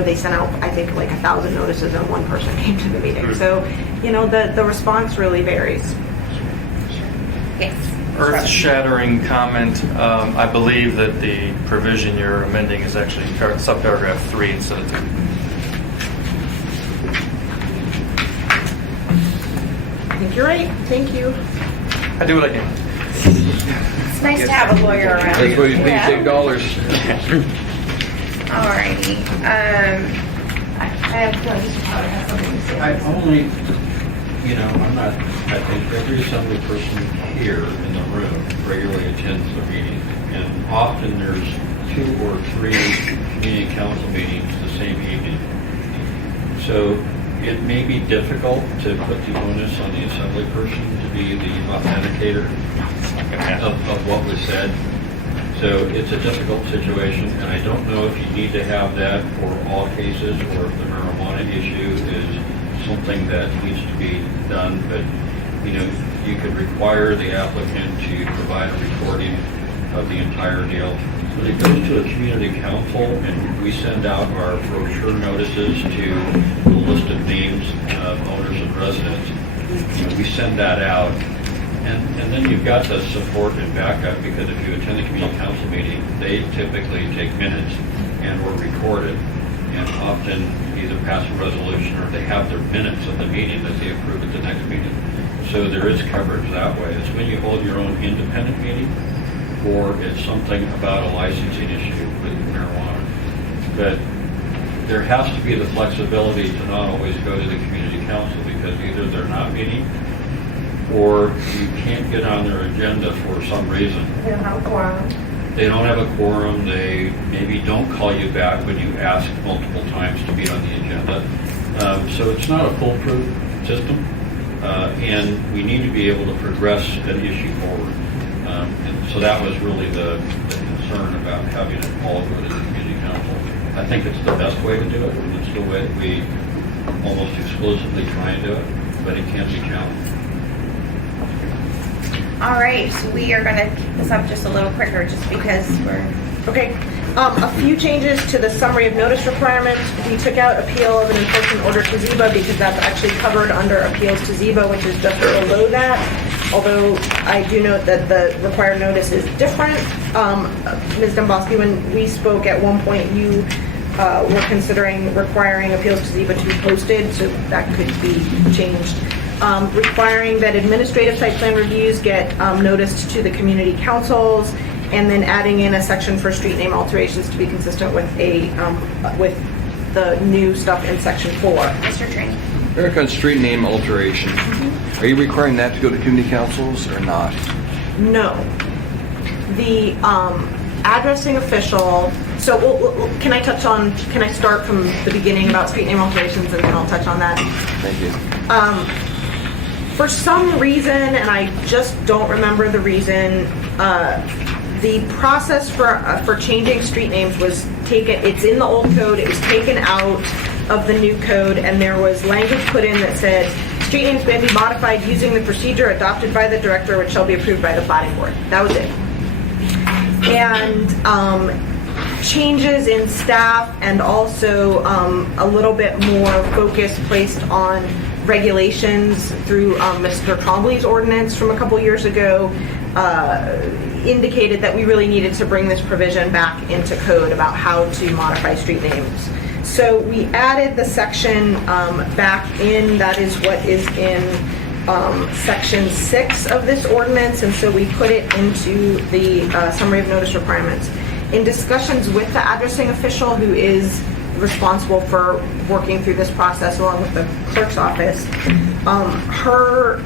they sent out, I think, like 1,000 notices and one person came to the meeting. So, the response really varies. Yes. Earth-shattering comment, I believe that the provision you're amending is actually subparagraph 3 instead of 2. I think you're right. Thank you. I do what I can. It's nice to have a lawyer around. That's what he's paid $6. Alrighty. I have Mr. Potter has something to say. I only, I think every assembly person here in the room regularly attends the meeting. And often there's 2 or 3 community council meetings the same evening. So it may be difficult to put the onus on the assembly person to be the authenticator of what was said. So it's a difficult situation, and I don't know if you need to have that for all cases or if the marijuana issue is something that needs to be done. But, you could require the applicant to provide a recording of the entire deal. When it goes to a community council and we send out our brochure notices to the list of names of owners and residents, we send that out. And then you've got the support and backup, because if you attend the community council meeting, they typically take minutes and or record it, and often either pass a resolution or they have their minutes of the meeting that they approve at the next meeting. So there is coverage that way. It's when you hold your own independent meeting, or it's something about a licensing issue with marijuana. But there has to be the flexibility to not always go to the community council, because either they're not meeting or you can't get on their agenda for some reason. They don't have a quorum. They don't have a quorum. They maybe don't call you back when you ask multiple times to be on the agenda. So it's not a foolproof system, and we need to be able to progress an issue forward. And so that was really the concern about having it all go to the community council. I think it's the best way to do it, and it's the way that we almost exclusively try and do it, but it can be challenging. All right, so we are going to keep this up just a little quicker, just because we're... Okay. A few changes to the summary of notice requirements. We took out appeal of an enforcement order to ZEBA because that's actually covered under appeals to ZEBA, which is just below that. Although I do note that the required notice is different. Ms. Domboski, when we spoke at one point, you were considering requiring appeals to ZEBA to be posted, so that could be changed. Requiring that administrative site plan reviews get noticed to the community councils, and then adding in a section for street name alterations to be consistent with with the new stuff in section 4. Mr. Train. Eric, on street name alteration, are you requiring that to go to community councils or not? No. The addressing official, so can I start from the beginning about street name alterations, and then I'll touch on that? Thank you. For some reason, and I just don't remember the reason, the process for changing street names was taken, it's in the old code, it was taken out of the new code, and there was language put in that said, street names may be modified using the procedure adopted by the director, which shall be approved by the planning board. That was it. And changes in staff, and also a little bit more focus placed on regulations through Mr. Trombley's ordinance from a couple years ago, indicated that we really needed to bring this provision back into code about how to modify street names. So we added the section back in. That is what is in section 6 of this ordinance, and so we put it into the summary of notice requirements. In discussions with the addressing official, who is responsible for working through this process along with the clerk's office, her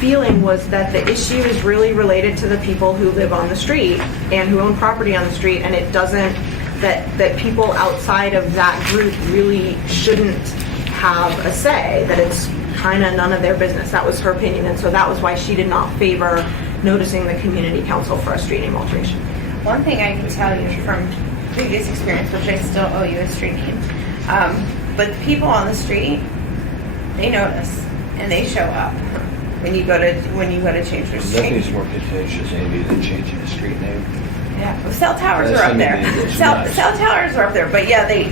feeling was that the issue is really related to the people who live on the street and who own property on the street, and it doesn't, that people outside of that group really shouldn't have a say, that it's kind of none of their business. That was her opinion, and so that was why she did not favor noticing the community council for a street name alteration. One thing I can tell you from previous experience, which I still owe you a street name, but the people on the street, they notice and they show up when you go to change their street. Nothing's more contentious, Amy, than changing a street name. Yeah, well, cell towers That's are up gonna there. be- it's Cell nuts. towers are up there, but yeah, they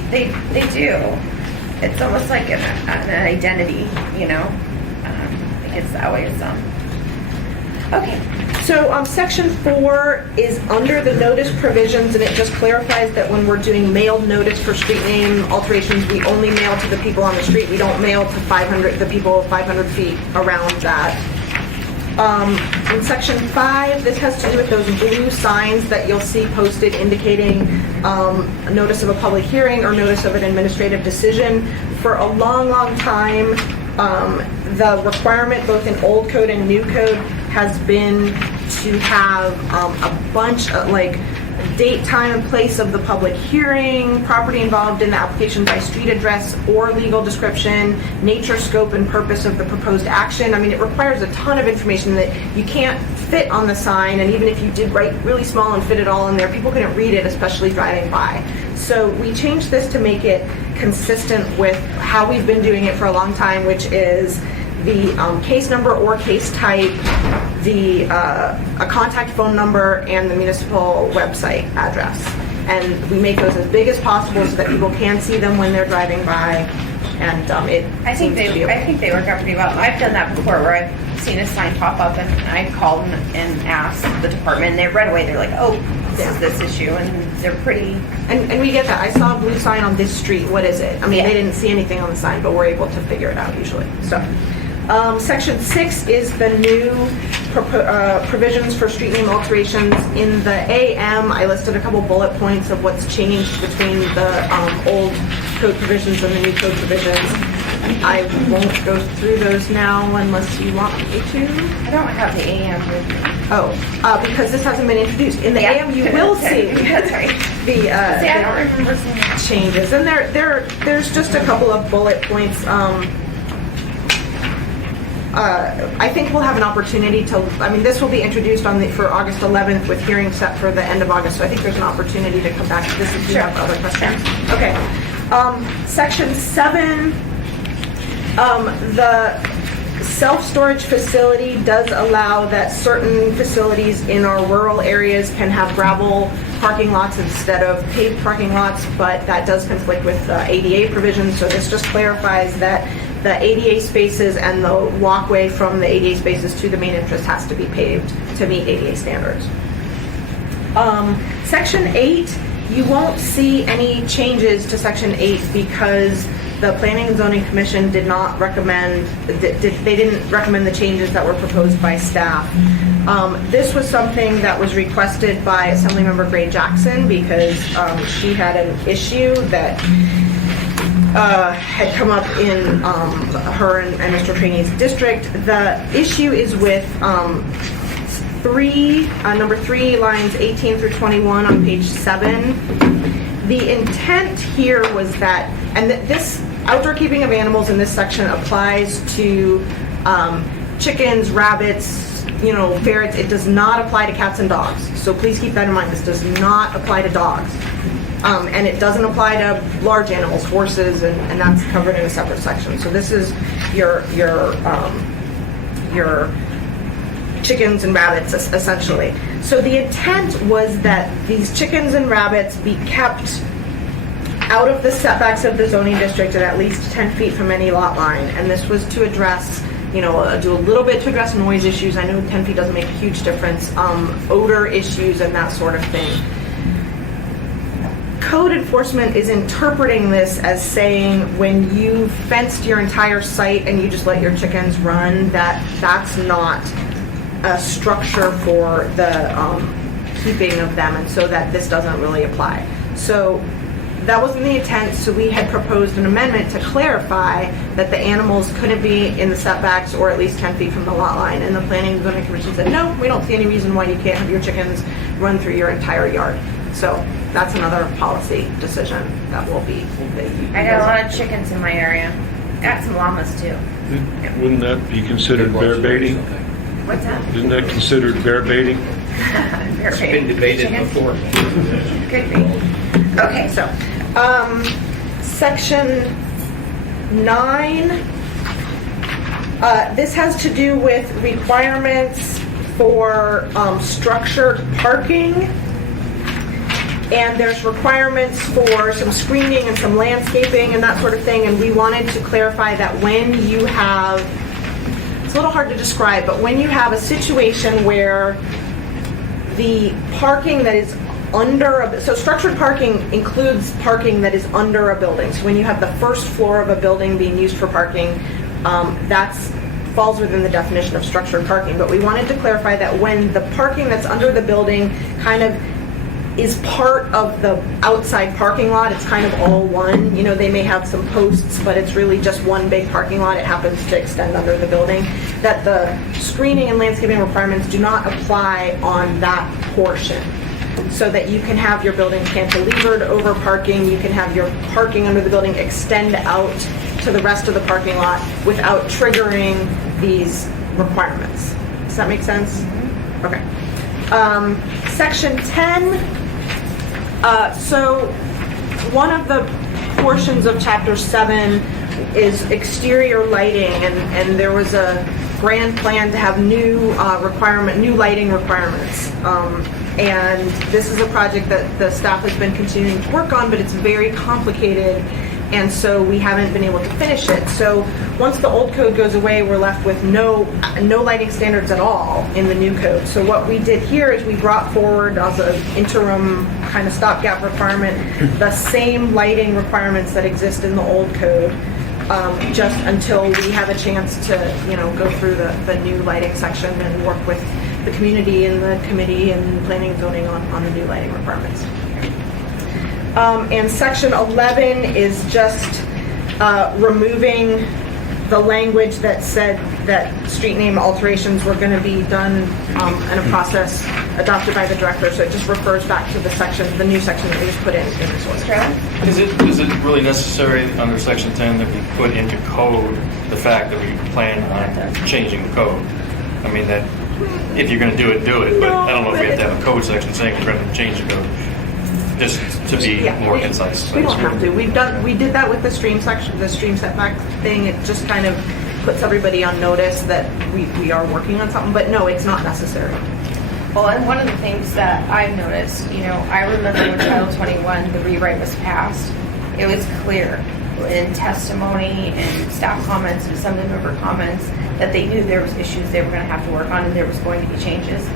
do. It's almost like an identity, you know? I think it's that way with some. Okay, So section 4 is under the notice provisions, and it just clarifies that when we're doing mailed notice for street name alterations, we only mail to the people on the street. We don't mail to the people 500 feet around that. In section 5, this has to do with those blue signs that you'll see posted indicating a notice of a public hearing or notice of an administrative decision. For a long, long time, the requirement both in old code and new code has been to have a bunch of like date, time, and place of the public hearing, property involved in the application by street address or legal description, nature, scope, and purpose of the proposed action. I mean, it requires a ton of information that you can't fit on the sign, and even if you did write really small and fit it all in there, people couldn't read it, especially driving by. So we changed this to make it consistent with how we've been doing it for a long time, which is the case number or case type, a contact phone number, and the municipal website address. And we make those as big as possible so that people can see them when they're driving by. And I think they work out pretty well. I've done that before where I've seen a sign pop up and I called and asked the department, and they right away they're like, oh, this is this issue, and they're pretty. And we get that. I saw a blue sign on this street. What is it? I mean, Yeah. they didn't see anything on the sign, but we're able to figure it out usually. So, section 6 is the new provisions for street name alterations. In the AM, I listed a couple bullet points of what's changed between the old code provisions and the new code provisions. I won't go through those now unless you want me to. I don't have the AM with me. Oh, because this hasn't been introduced. In the Yeah. AM, you will see That's right. the See, I don't remember seeing that. changes, and there's just a couple of bullet points. I think we'll have an opportunity to. I mean, this will be introduced for August 11th with hearing set for the end of August. So I think there's an opportunity to come back to this if you have other questions. Okay. Section 7. The self-storage facility does allow that certain facilities in our rural areas can have gravel parking lots instead of paved parking lots, but that does conflict with ADA provisions. So this just clarifies that the ADA spaces and the walkway from the ADA spaces to the main entrance has to be paved to meet ADA standards. Section 8, you won't see any changes to Section 8 because the Planning and Zoning Commission did not recommend, they didn't recommend the changes that were proposed by staff. This was something that was requested by Assemblymember Gray Jackson because she had an issue that had come up in her and Mr. Trainey's district. The issue is with number 3, lines 18 through 21 on page 7. The intent here was that, and this outdoor keeping of animals in this section applies to chickens, rabbits, ferrets. It does not apply to cats and dogs. So please keep that in mind. This does not apply to dogs. And it doesn't apply to large animals, horses, and that's covered in a separate section. So this is your chickens and rabbits, essentially. So the intent was that these chickens and rabbits be kept out of the setbacks of the zoning district at least 10 feet from any lot line. And this was to address, do a little bit to address noise issues. I know 10 feet doesn't make a huge difference. Odor issues and that sort of thing. Code enforcement is interpreting this as saying when you fenced your entire site and you just let your chickens run, that's not a structure for the keeping of them, and so that this doesn't really apply. So that wasn't the intent, so we had proposed an amendment to clarify that the animals couldn't be in the setbacks or at least 10 feet from the lot line, and the Planning and Zoning Commission said, no, we don't see any reason why you can't have your chickens run through your entire yard. So that's another policy decision that will be. I got a lot of chickens in my area. Got some llamas too. Wouldn't that be considered bear baiting? What's that? Isn't that considered bear baiting? It's been debated before. Could be. Okay, so Section 9, this has to do with requirements for structured parking And there's requirements for some screening and some landscaping and that sort of thing, and we wanted to clarify that when you have, it's a little hard to describe, but when you have a situation where the parking that is under, so structured parking includes parking that is under a building. So when you have the first floor of a building being used for parking, that's falls within the definition of structured parking. But we wanted to clarify that when the parking that's under the building kind of is part of the outside parking lot, it's kind of all one. You know, they may have some posts, but it's really just one big parking lot. It happens to extend under the building. That the screening and landscaping requirements do not apply on that portion. So that you can have your building cantilevered over parking, you can have your parking under the building extend out to the rest of the parking lot without triggering these requirements. Does that make sense? Okay. Section 10, so one of the portions of Chapter 7 is exterior lighting, and there was a grand plan to have new lighting requirements. And this is a project that the staff has been continuing to work on, but it's very complicated, and so we haven't been able to finish it. So once the old code goes away, we're left with no lighting standards at all in the new code. So what we did here is we brought forward as an interim kind of stopgap requirement the same lighting requirements that exist in the old code, just until we have a chance to, go through the new lighting section and work with the community and the committee and planning and zoning on the new lighting requirements. And section 11 is just removing the language that said that street name alterations were going to be done in a process adopted by the director. So it just refers back to the new section that we just put in this order. Is it really necessary under Section 10 that we put into code the fact that we plan on changing the code? I mean, that if you're going to do it, but I don't know if we have to have a code section saying we're going to change the code, just to be more concise. We don't have to. We did that with the stream section, the stream setback thing. It just kind of puts everybody on notice that we are working on something, but no, it's not necessary. Well, and one of the things that I've noticed, I remember when Title 21, the rewrite was passed, it was clear in testimony and staff comments and assembly member comments that they knew there was issues they were going to have to work on and there was going to be changes.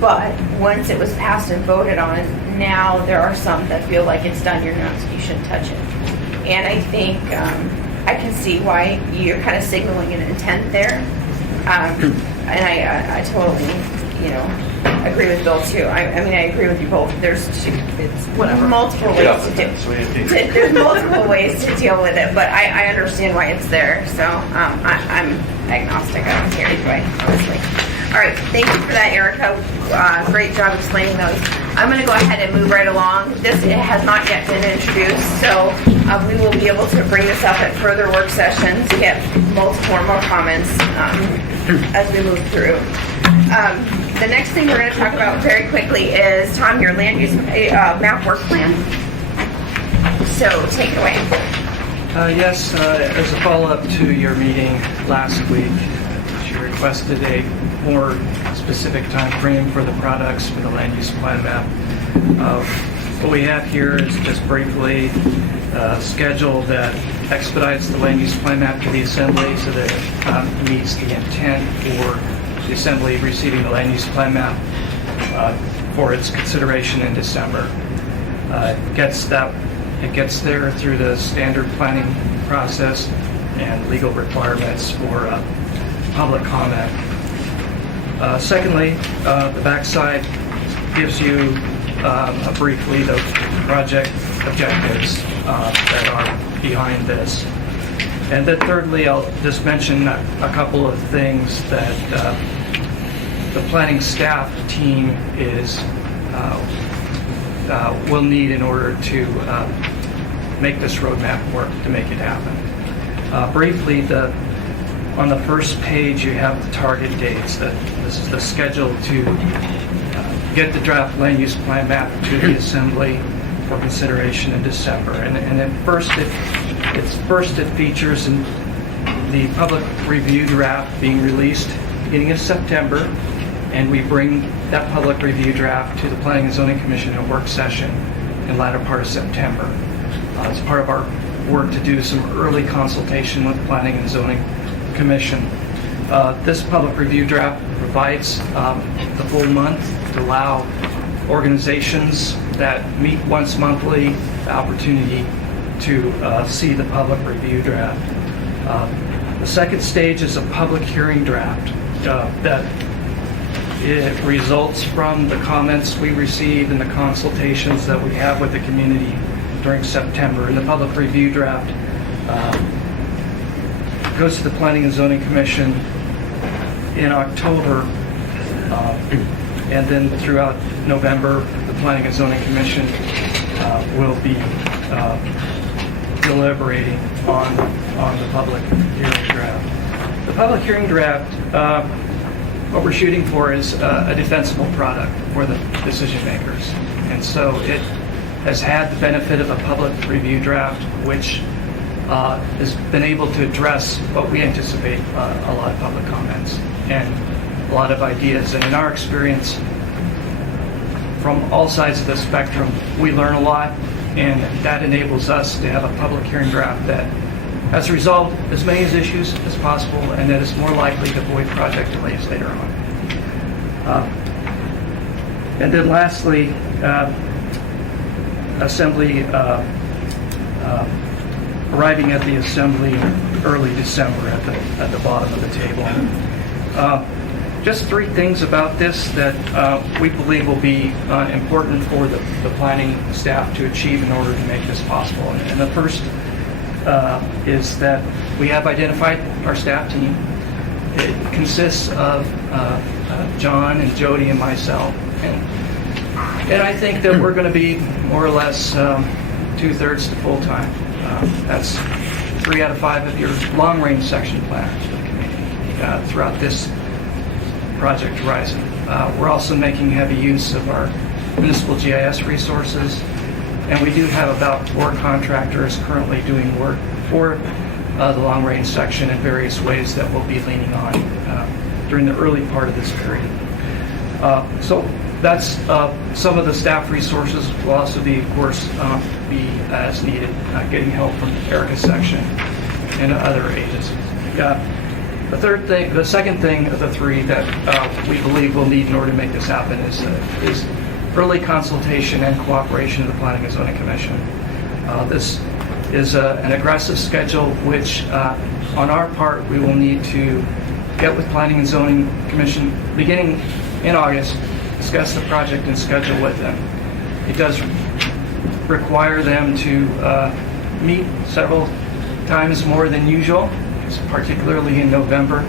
But once it was passed and voted on, now there are some that feel like it's done, you shouldn't touch it. And I think I can see why you're kind of signaling an intent there. And I totally, agree with Bill too. I mean, I agree with you both. There's multiple ways to do. There's multiple ways to deal with it, but I understand why it's there. So I'm agnostic. I don't care either way, honestly. All right, thank you for that, Erica. Great job explaining those. I'm going to go ahead and move right along. It has not yet been introduced, so we will be able to bring this up at further work sessions, get multiple more comments as we move through. The next thing we're going to talk about very quickly is, Tom, your land use map work plan. So take it away. Yes, as a follow-up to your meeting last week, you requested a more specific time frame for the products for the land use plan map. What we have here is just briefly a schedule that expedites the land use plan map to the assembly so that it meets the intent for the assembly receiving the land use plan map for its consideration in December. It gets there through the standard planning process and legal requirements for public comment. Secondly, the backside gives you briefly the project objectives that are behind this. And then thirdly, I'll just mention a couple of things that the planning staff team will need in order to make this roadmap work, to make it happen. Briefly, on the first page, you have the target dates. This is the schedule to get the draft land use plan map to the assembly for consideration in December. And then first it features the public review draft being released beginning of September. and we bring that public review draft to the Planning and Zoning Commission in a work session in the latter part of September. It's part of our work to do some early consultation with the Planning and Zoning Commission. This public review draft provides the full month to allow organizations that meet once monthly the opportunity to see the public review draft. The second stage is a public hearing draft that it results from the comments we receive and the consultations that we have with the community during September. And the public review draft goes to the Planning and Zoning Commission in October, and then throughout November, the Planning and Zoning Commission will be deliberating on the public hearing draft. The public hearing draft, what we're shooting for is a defensible product for the decision makers. And so it has had the benefit of a public review draft, which has been able to address what we anticipate a lot of public comments and a lot of ideas. And in our experience, from all sides of the spectrum, we learn a lot, and that enables us to have a public hearing draft that has resolved as many issues as possible and that is more likely to avoid project delays later on. And then lastly, Assembly, arriving at the Assembly early December at the bottom of the table. Just three things about this that we believe will be important for the planning staff to achieve in order to make this possible. And the first is that we have identified our staff team. It consists of John and Jody and myself. And I think that we're going to be more or less 2/3 to full-time. That's 3 out of 5 of your long-range section planners for the community throughout this project horizon. We're also making heavy use of our municipal GIS resources, and we do have about 4 contractors currently doing work for the long-range section in various ways that we'll be leaning on during the early part of this period. So that's some of the staff resources. Will also be, of course, be as needed, getting help from Erica's section and other agencies. The second thing of the three that we believe we'll need in order to make this happen is early consultation and cooperation of the Planning and Zoning Commission. This is an aggressive schedule, which on our part we will need to get with Planning and Zoning Commission beginning in August, discuss the project and schedule with them. It does require them to meet several times more than usual, particularly in November.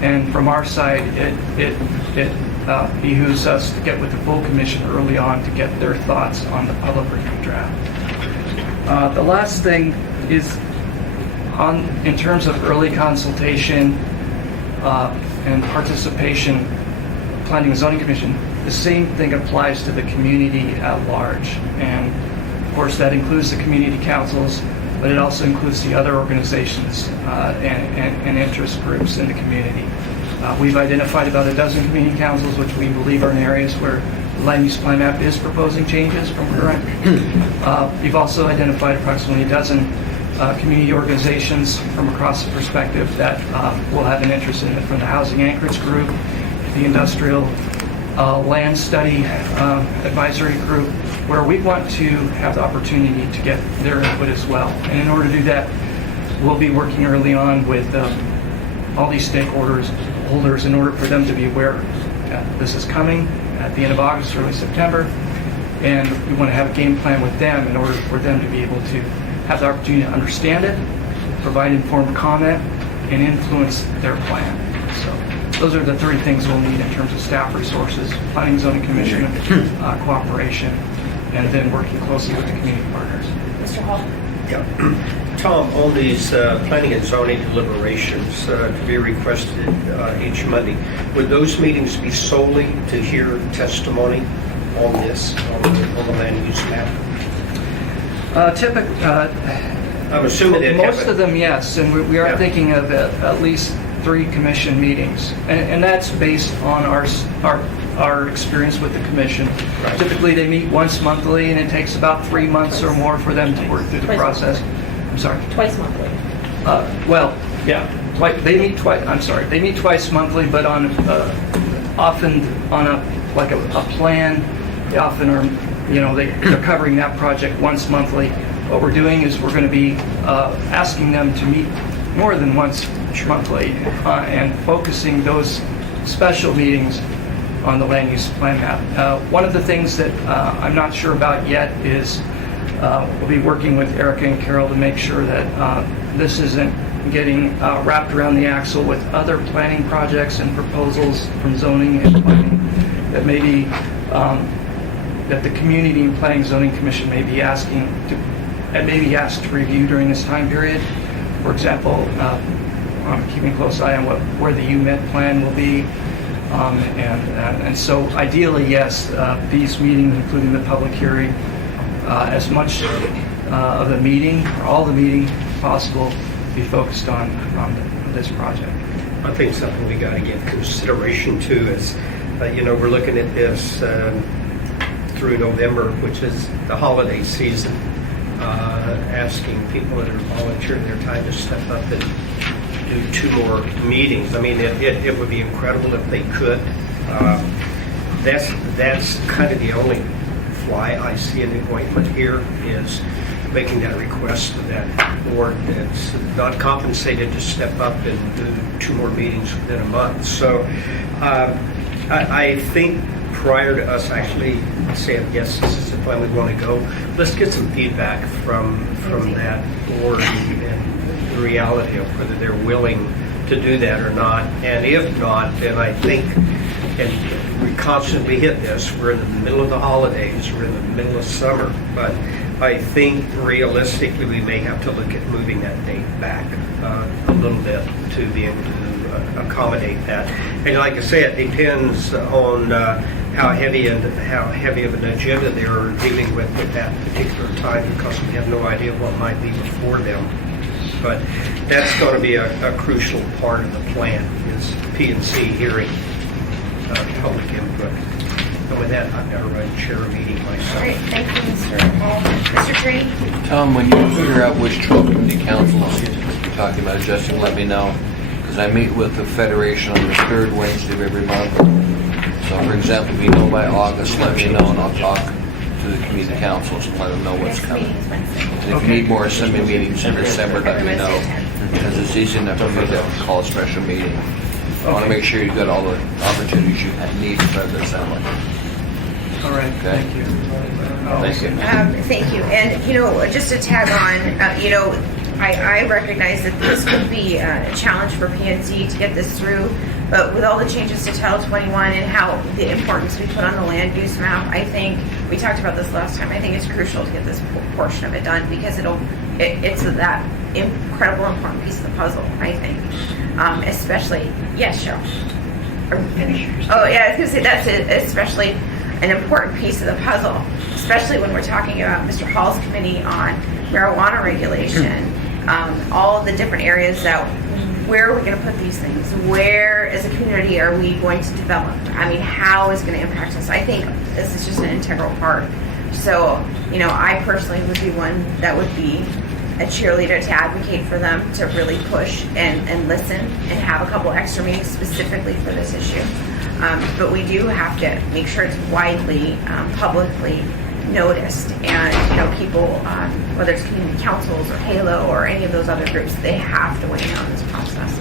And from our side, it behooves us to get with the full commission early on to get their thoughts on the public review draft. The last thing is in terms of early consultation and participation, Planning and Zoning Commission, the same thing applies to the community at large. And of course, that includes the community councils, but it also includes the other organizations and interest groups in the community. We've identified about a dozen community councils, which we believe are in areas where the land use plan map is proposing changes from current. We've also identified approximately a dozen community organizations from across the perspective that will have an interest in it, from the Housing Anchorage Group, the Industrial Land Study Advisory Group, where we want to have the opportunity to get their input as well. And in order to do that, we'll be working early on with all these stakeholders in order for them to be aware that this is coming at the end of August, early September, and we want to have a game plan with them in order for them to be able to have the opportunity to understand it, provide informed comment, and influence their plan. So those are the three things we'll need in terms of staff resources, Planning and Zoning Commission cooperation, and then working closely with the community partners. Mr. Hall? Yeah. Tom, on these planning and zoning deliberations to be requested each Monday, would those meetings be solely to hear testimony on this, on the land use map? I'm assuming they'd have most of them, yes, and we are thinking of at least 3 commission meetings. And that's based on our experience with the commission. Typically, they meet once monthly, and it takes about 3 months or more for them to work through the Twice process. I'm sorry. Twice monthly. Well, yeah, they meet twice, I'm sorry, they meet twice monthly, but on, often on a plan. They often are, they're covering that project once monthly. What we're doing is we're going to be asking them to meet more than once monthly and focusing those special meetings on the land use plan map. One of the things that I'm not sure about yet is we'll be working with Erica and Carol to make sure that this isn't getting wrapped around the axle with other planning projects and proposals from zoning and planning that maybe that the Community and Planning Zoning Commission may be asked to review during this time period. For example, I'm keeping a close eye on where the UMED plan will be. And so ideally, yes, these meetings, including the public hearing, as much of the meeting, or all the meeting possible, be focused on this project. I think something we got to give consideration to is, we're looking at this through November, which is the holiday season, asking people that are volunteering their time to step up and do 2 more meetings. I mean, it would be incredible if they could. That's kind of the only fly I see in the ointment here, is making that request to that board that's not compensated to step up and do 2 more meetings within a month. So I think prior to us actually saying, yes, this is the plan we want to go, let's get some feedback from that board and the reality of whether they're willing to do that or not. And if not, then I think, and we constantly hit this, we're in the middle of the holidays, we're in the middle of summer, but I think realistically we may have to look at moving that date back a little bit to be able to accommodate that. And like I say, it depends on how heavy of an agenda they're dealing with at that particular time, because we have no idea what might be before them. But that's going to be a crucial part of the plan, is P&C hearing public input. And with that, I've got to run chair a meeting myself. All right, thank you, Mr. Hall. Mr. Tree? Tom, when you figure out which 12 community councils you're talking about adjusting, let me know, because I meet with the Federation on the 3rd Wednesday of every month. So, for example, if you know by August, let me know, and I'll talk to the community councils and let them know what's Next coming. meeting is Wednesday. And if you need more assembly meetings in December, let me know, because it's easy enough for me to call a special meeting. I want to make sure you've got all the opportunities you need to spread this out. All right, Okay. thank you. Thank you. Thank you. And, just to tag on, I recognize that this could be a challenge for PNC to get this through, but with all the changes to Title 21 and how the importance we put on the land use map, I think, we talked about this last time, I think it's crucial to get this portion of it done, because it's that incredible important piece of the puzzle, I think. Especially, yes, Cheryl. Oh, yeah, I was going to say that's it, especially an important piece of the puzzle, especially when we're talking about Mr. Hall's committee on marijuana regulation, all of the different areas where are we going to put these things? Where, as a community, are we going to develop? I mean, how is it going to impact us? I think this is just an integral part. So, I personally would be one that would be a cheerleader to advocate for them to really push and listen and have a couple extra meetings specifically for this issue. But we do have to make sure it's widely, publicly noticed, and people, whether it's community councils or HALO or any of those other groups, they have to weigh in on this process.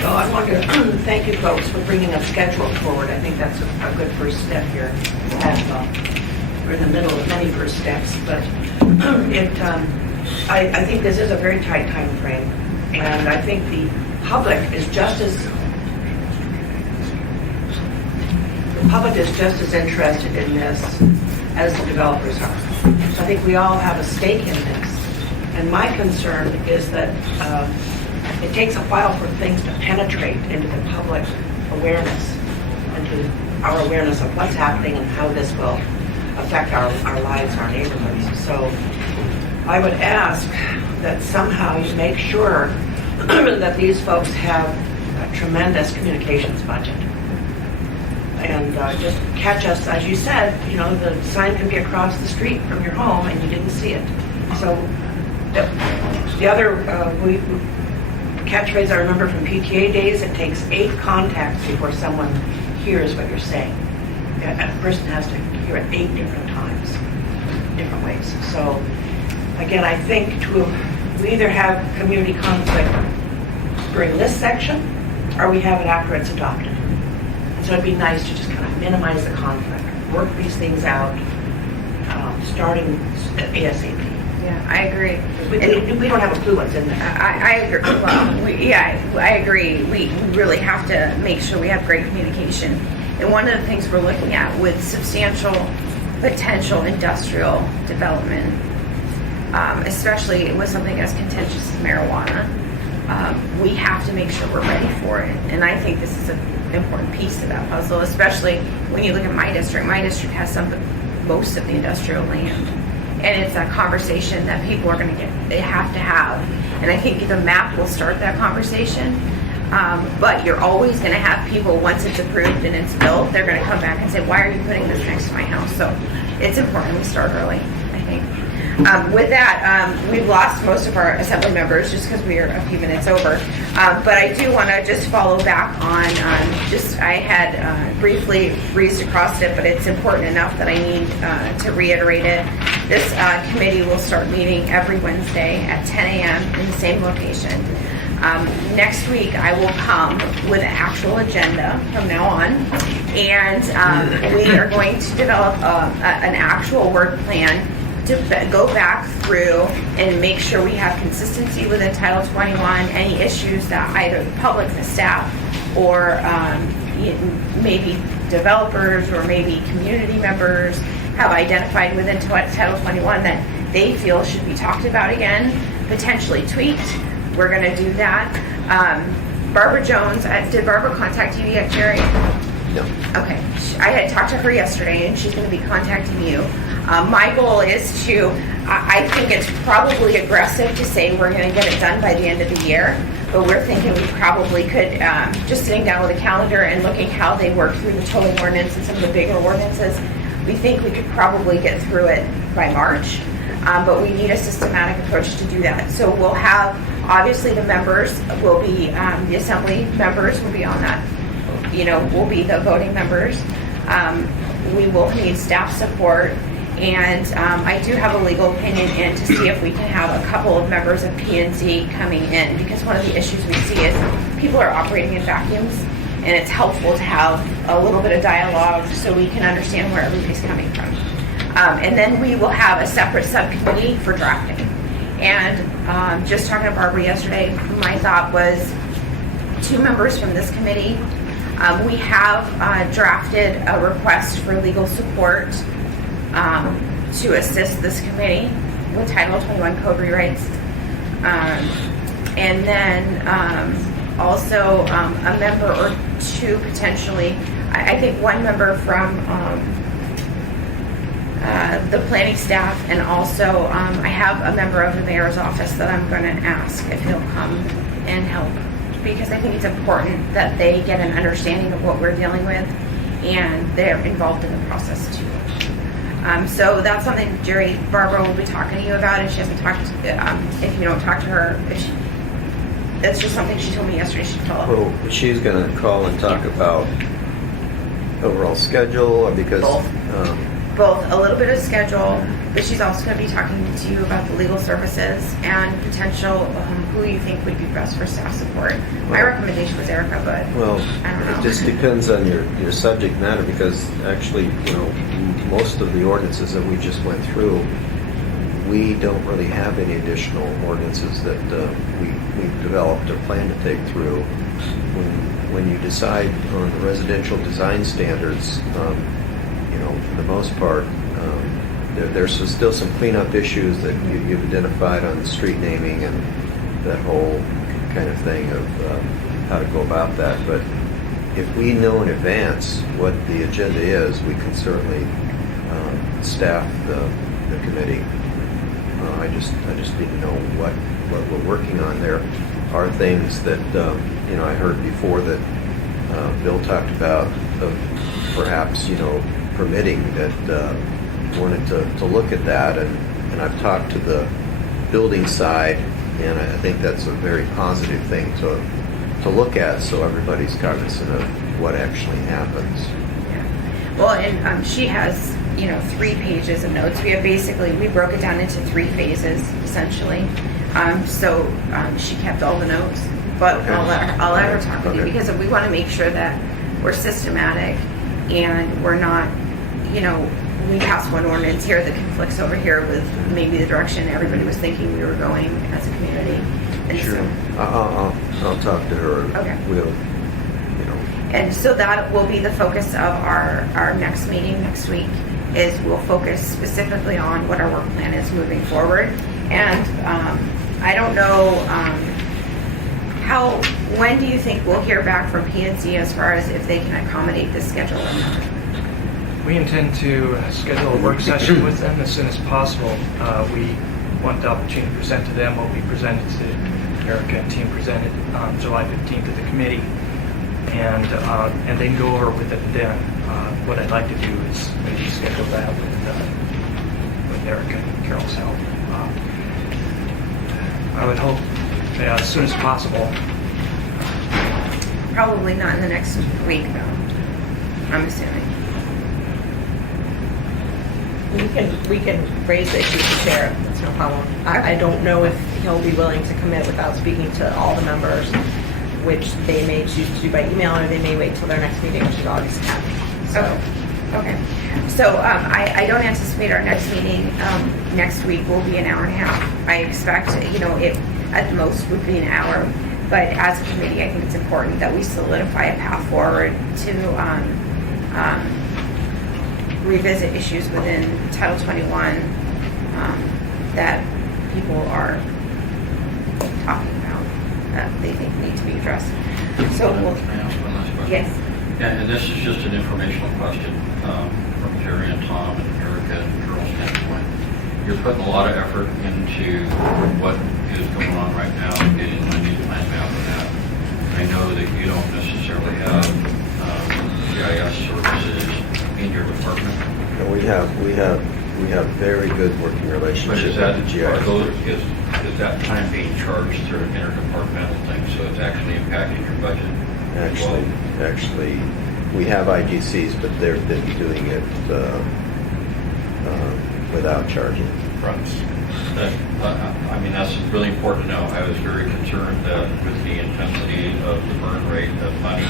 So I want to thank you folks for bringing a schedule forward. I think that's a good first step here. We're in the middle of many first steps, but I think this is a very tight time frame, and I think the public is just as interested in this as the developers are. So I think we all have a stake in this, and my concern is that it takes a while for things to penetrate into the public awareness, into our awareness of what's happening and how this will affect our lives, our neighborhoods. So I would ask that somehow you make sure that these folks have a tremendous communications budget. And just catch us, as you said, you know, the sign could be across the street from your home and you didn't see it. So the other catchphrase I remember from PTA days, it takes 8 contacts before someone hears what you're saying. A person has to hear it 8 different times, different ways. So again, I think we either have community conflict during this section or we have it after it's adopted. So it'd be nice to just kind of minimize the conflict, work these things out, starting ASAP. Yeah, I agree. We don't have a clue what's in there. I agree. Well, I agree. We really have to make sure we have great communication. And one of the things we're looking at with substantial potential industrial development, especially with something as contentious as marijuana, we have to make sure we're ready for it. And I think this is an important piece of that puzzle, especially when you look at my district. My district has most of the industrial land. And it's a conversation that people are going to have to have. And I think the map will start that conversation. But you're always going to have people, once it's approved and it's built, they're going to come back and say, why are you putting this next to my house? So it's important we start early, I think. With that, we've lost most of our assembly members just because we are a few minutes over. But I do want to just follow back on, I had briefly breezed across it, but it's important enough that I need to reiterate it. This committee will start meeting every Wednesday at 10 a.m. in the same location. Next week, I will come with an actual agenda from now on, and we are going to develop an actual work plan to go back through and make sure we have consistency within Title 21, any issues that either the public, the staff, or maybe developers or maybe community members have identified within Title 21 that they feel should be talked about again, potentially tweaked. We're going to do that. Barbara Jones, did Barbara contact you yet, Jerry? No. Okay. I had talked to her yesterday, and she's going to be contacting you. My goal is to, I think it's probably aggressive to say we're going to get it done by the end of the year, but we're thinking we probably could, just sitting down with a calendar and looking how they work through the tolling ordinance and some of the bigger ordinances, we think we could probably get through it by March. But we need a systematic approach to do that. So we'll have, obviously the members will be, the assembly members will be on that, will be the voting members. We will need staff support. And I do have a legal opinion in to see if we can have a couple of members of P&Z coming in, because one of the issues we see is people are operating in vacuums, and it's helpful to have a little bit of dialogue so we can understand where everybody's coming from. And then we will have a separate subcommittee for drafting. And just talking to Barbara yesterday, my thought was 2 members from this committee. We have drafted a request for legal support to assist this committee with Title 21 code rewrites. And then also a member or 2 potentially, I think 1 member from the planning staff, and also I have a member of the mayor's office that I'm going to ask if he'll come and help, because I think it's important that they get an understanding of what we're dealing with and they're involved in the process too. So that's something Barbara will be talking to you about, and she hasn't talked, if you don't talk to her, that's just something she told me yesterday she'd follow. Well, she's going to call and talk about overall schedule, or because... Both a little bit of schedule, but she's also going to be talking to you about the legal services and potential who you think would be best for staff support. My recommendation was Erica, but well, I don't know. It just depends on your subject matter, because actually, most of the ordinances that we just went through, we don't really have any additional ordinances that we've developed or plan to take through. When you decide on the residential design standards, for the most part, there's still some cleanup issues that you've identified on the street naming and that whole kind of thing of how to go about that. But if we know in advance what the agenda is, we can certainly staff the committee. I just need to know what we're working on. There are things that, I heard before that Bill talked about of perhaps, permitting that wanted to look at that. And I've talked to the building side, and I think that's a very positive thing to look at, so everybody's cognizant of what actually happens. Yeah. Well, and she has, 3 pages of notes. We broke it down into 3 phases, essentially. So she kept all the notes, but Okay. I'll let her talk with you, Okay. because we want to make sure that we're systematic and we're not, we pass one ordinance here that conflicts over here with maybe the direction everybody was thinking we were going as a community. And Sure. so, I'll talk to her. Okay. We'll, and so that will be the focus of our next meeting next week, is we'll focus specifically on what our work plan is moving forward. And I don't know, when do you think we'll hear back from P&Z as far as if they can accommodate this schedule or not? We intend to schedule a work session with them as soon as possible. We want the opportunity to present to them what we presented to Erica and team presented on July 15th to the committee, and then go over with it then. What I'd like to do is maybe schedule that with Erica and Carol's help. I would hope as soon as possible. Probably not in the next week, though, I'm assuming. We can raise the issue with the sheriff, that's no problem. I don't know if he'll be willing to commit without speaking to all the members, which they may choose to do by email, or they may wait till their next meeting, which is August 10th. So, Okay. So I don't anticipate our next meeting next week will be an hour and a half. I expect, it at most would be an hour. But as a committee, I think it's important that we solidify a path forward to revisit issues within Title 21 that people are talking about that they think need to be addressed. So we'll, May I ask one last question? yes. Yeah, and this is just an informational question from Jerry and Tom and Erica and Carol's standpoint. You're putting a lot of effort into what is going on right now, getting the land use plan map and that. I know that you don't necessarily have GIS services in your department. And we have very good working But relationship is that, with the GIS. is that time being charged through an interdepartmental thing, so it's actually impacting your budget? as well? Actually, we have IGCs, but they've been doing it without charging. I mean, that's really important to know. I was very concerned that with the intensity of the burn rate of money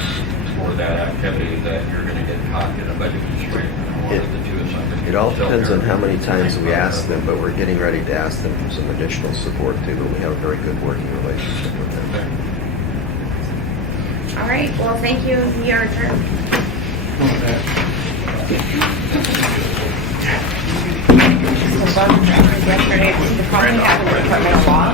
for that activity, that you're going to get caught in a budget constraint. And I wanted the two of something. It all depends on how many times we ask them, but we're getting ready to ask them for some additional support too, but we have a very good working relationship with them. All right, well, thank you. We are adjourned. Yesterday, the company had a department of law.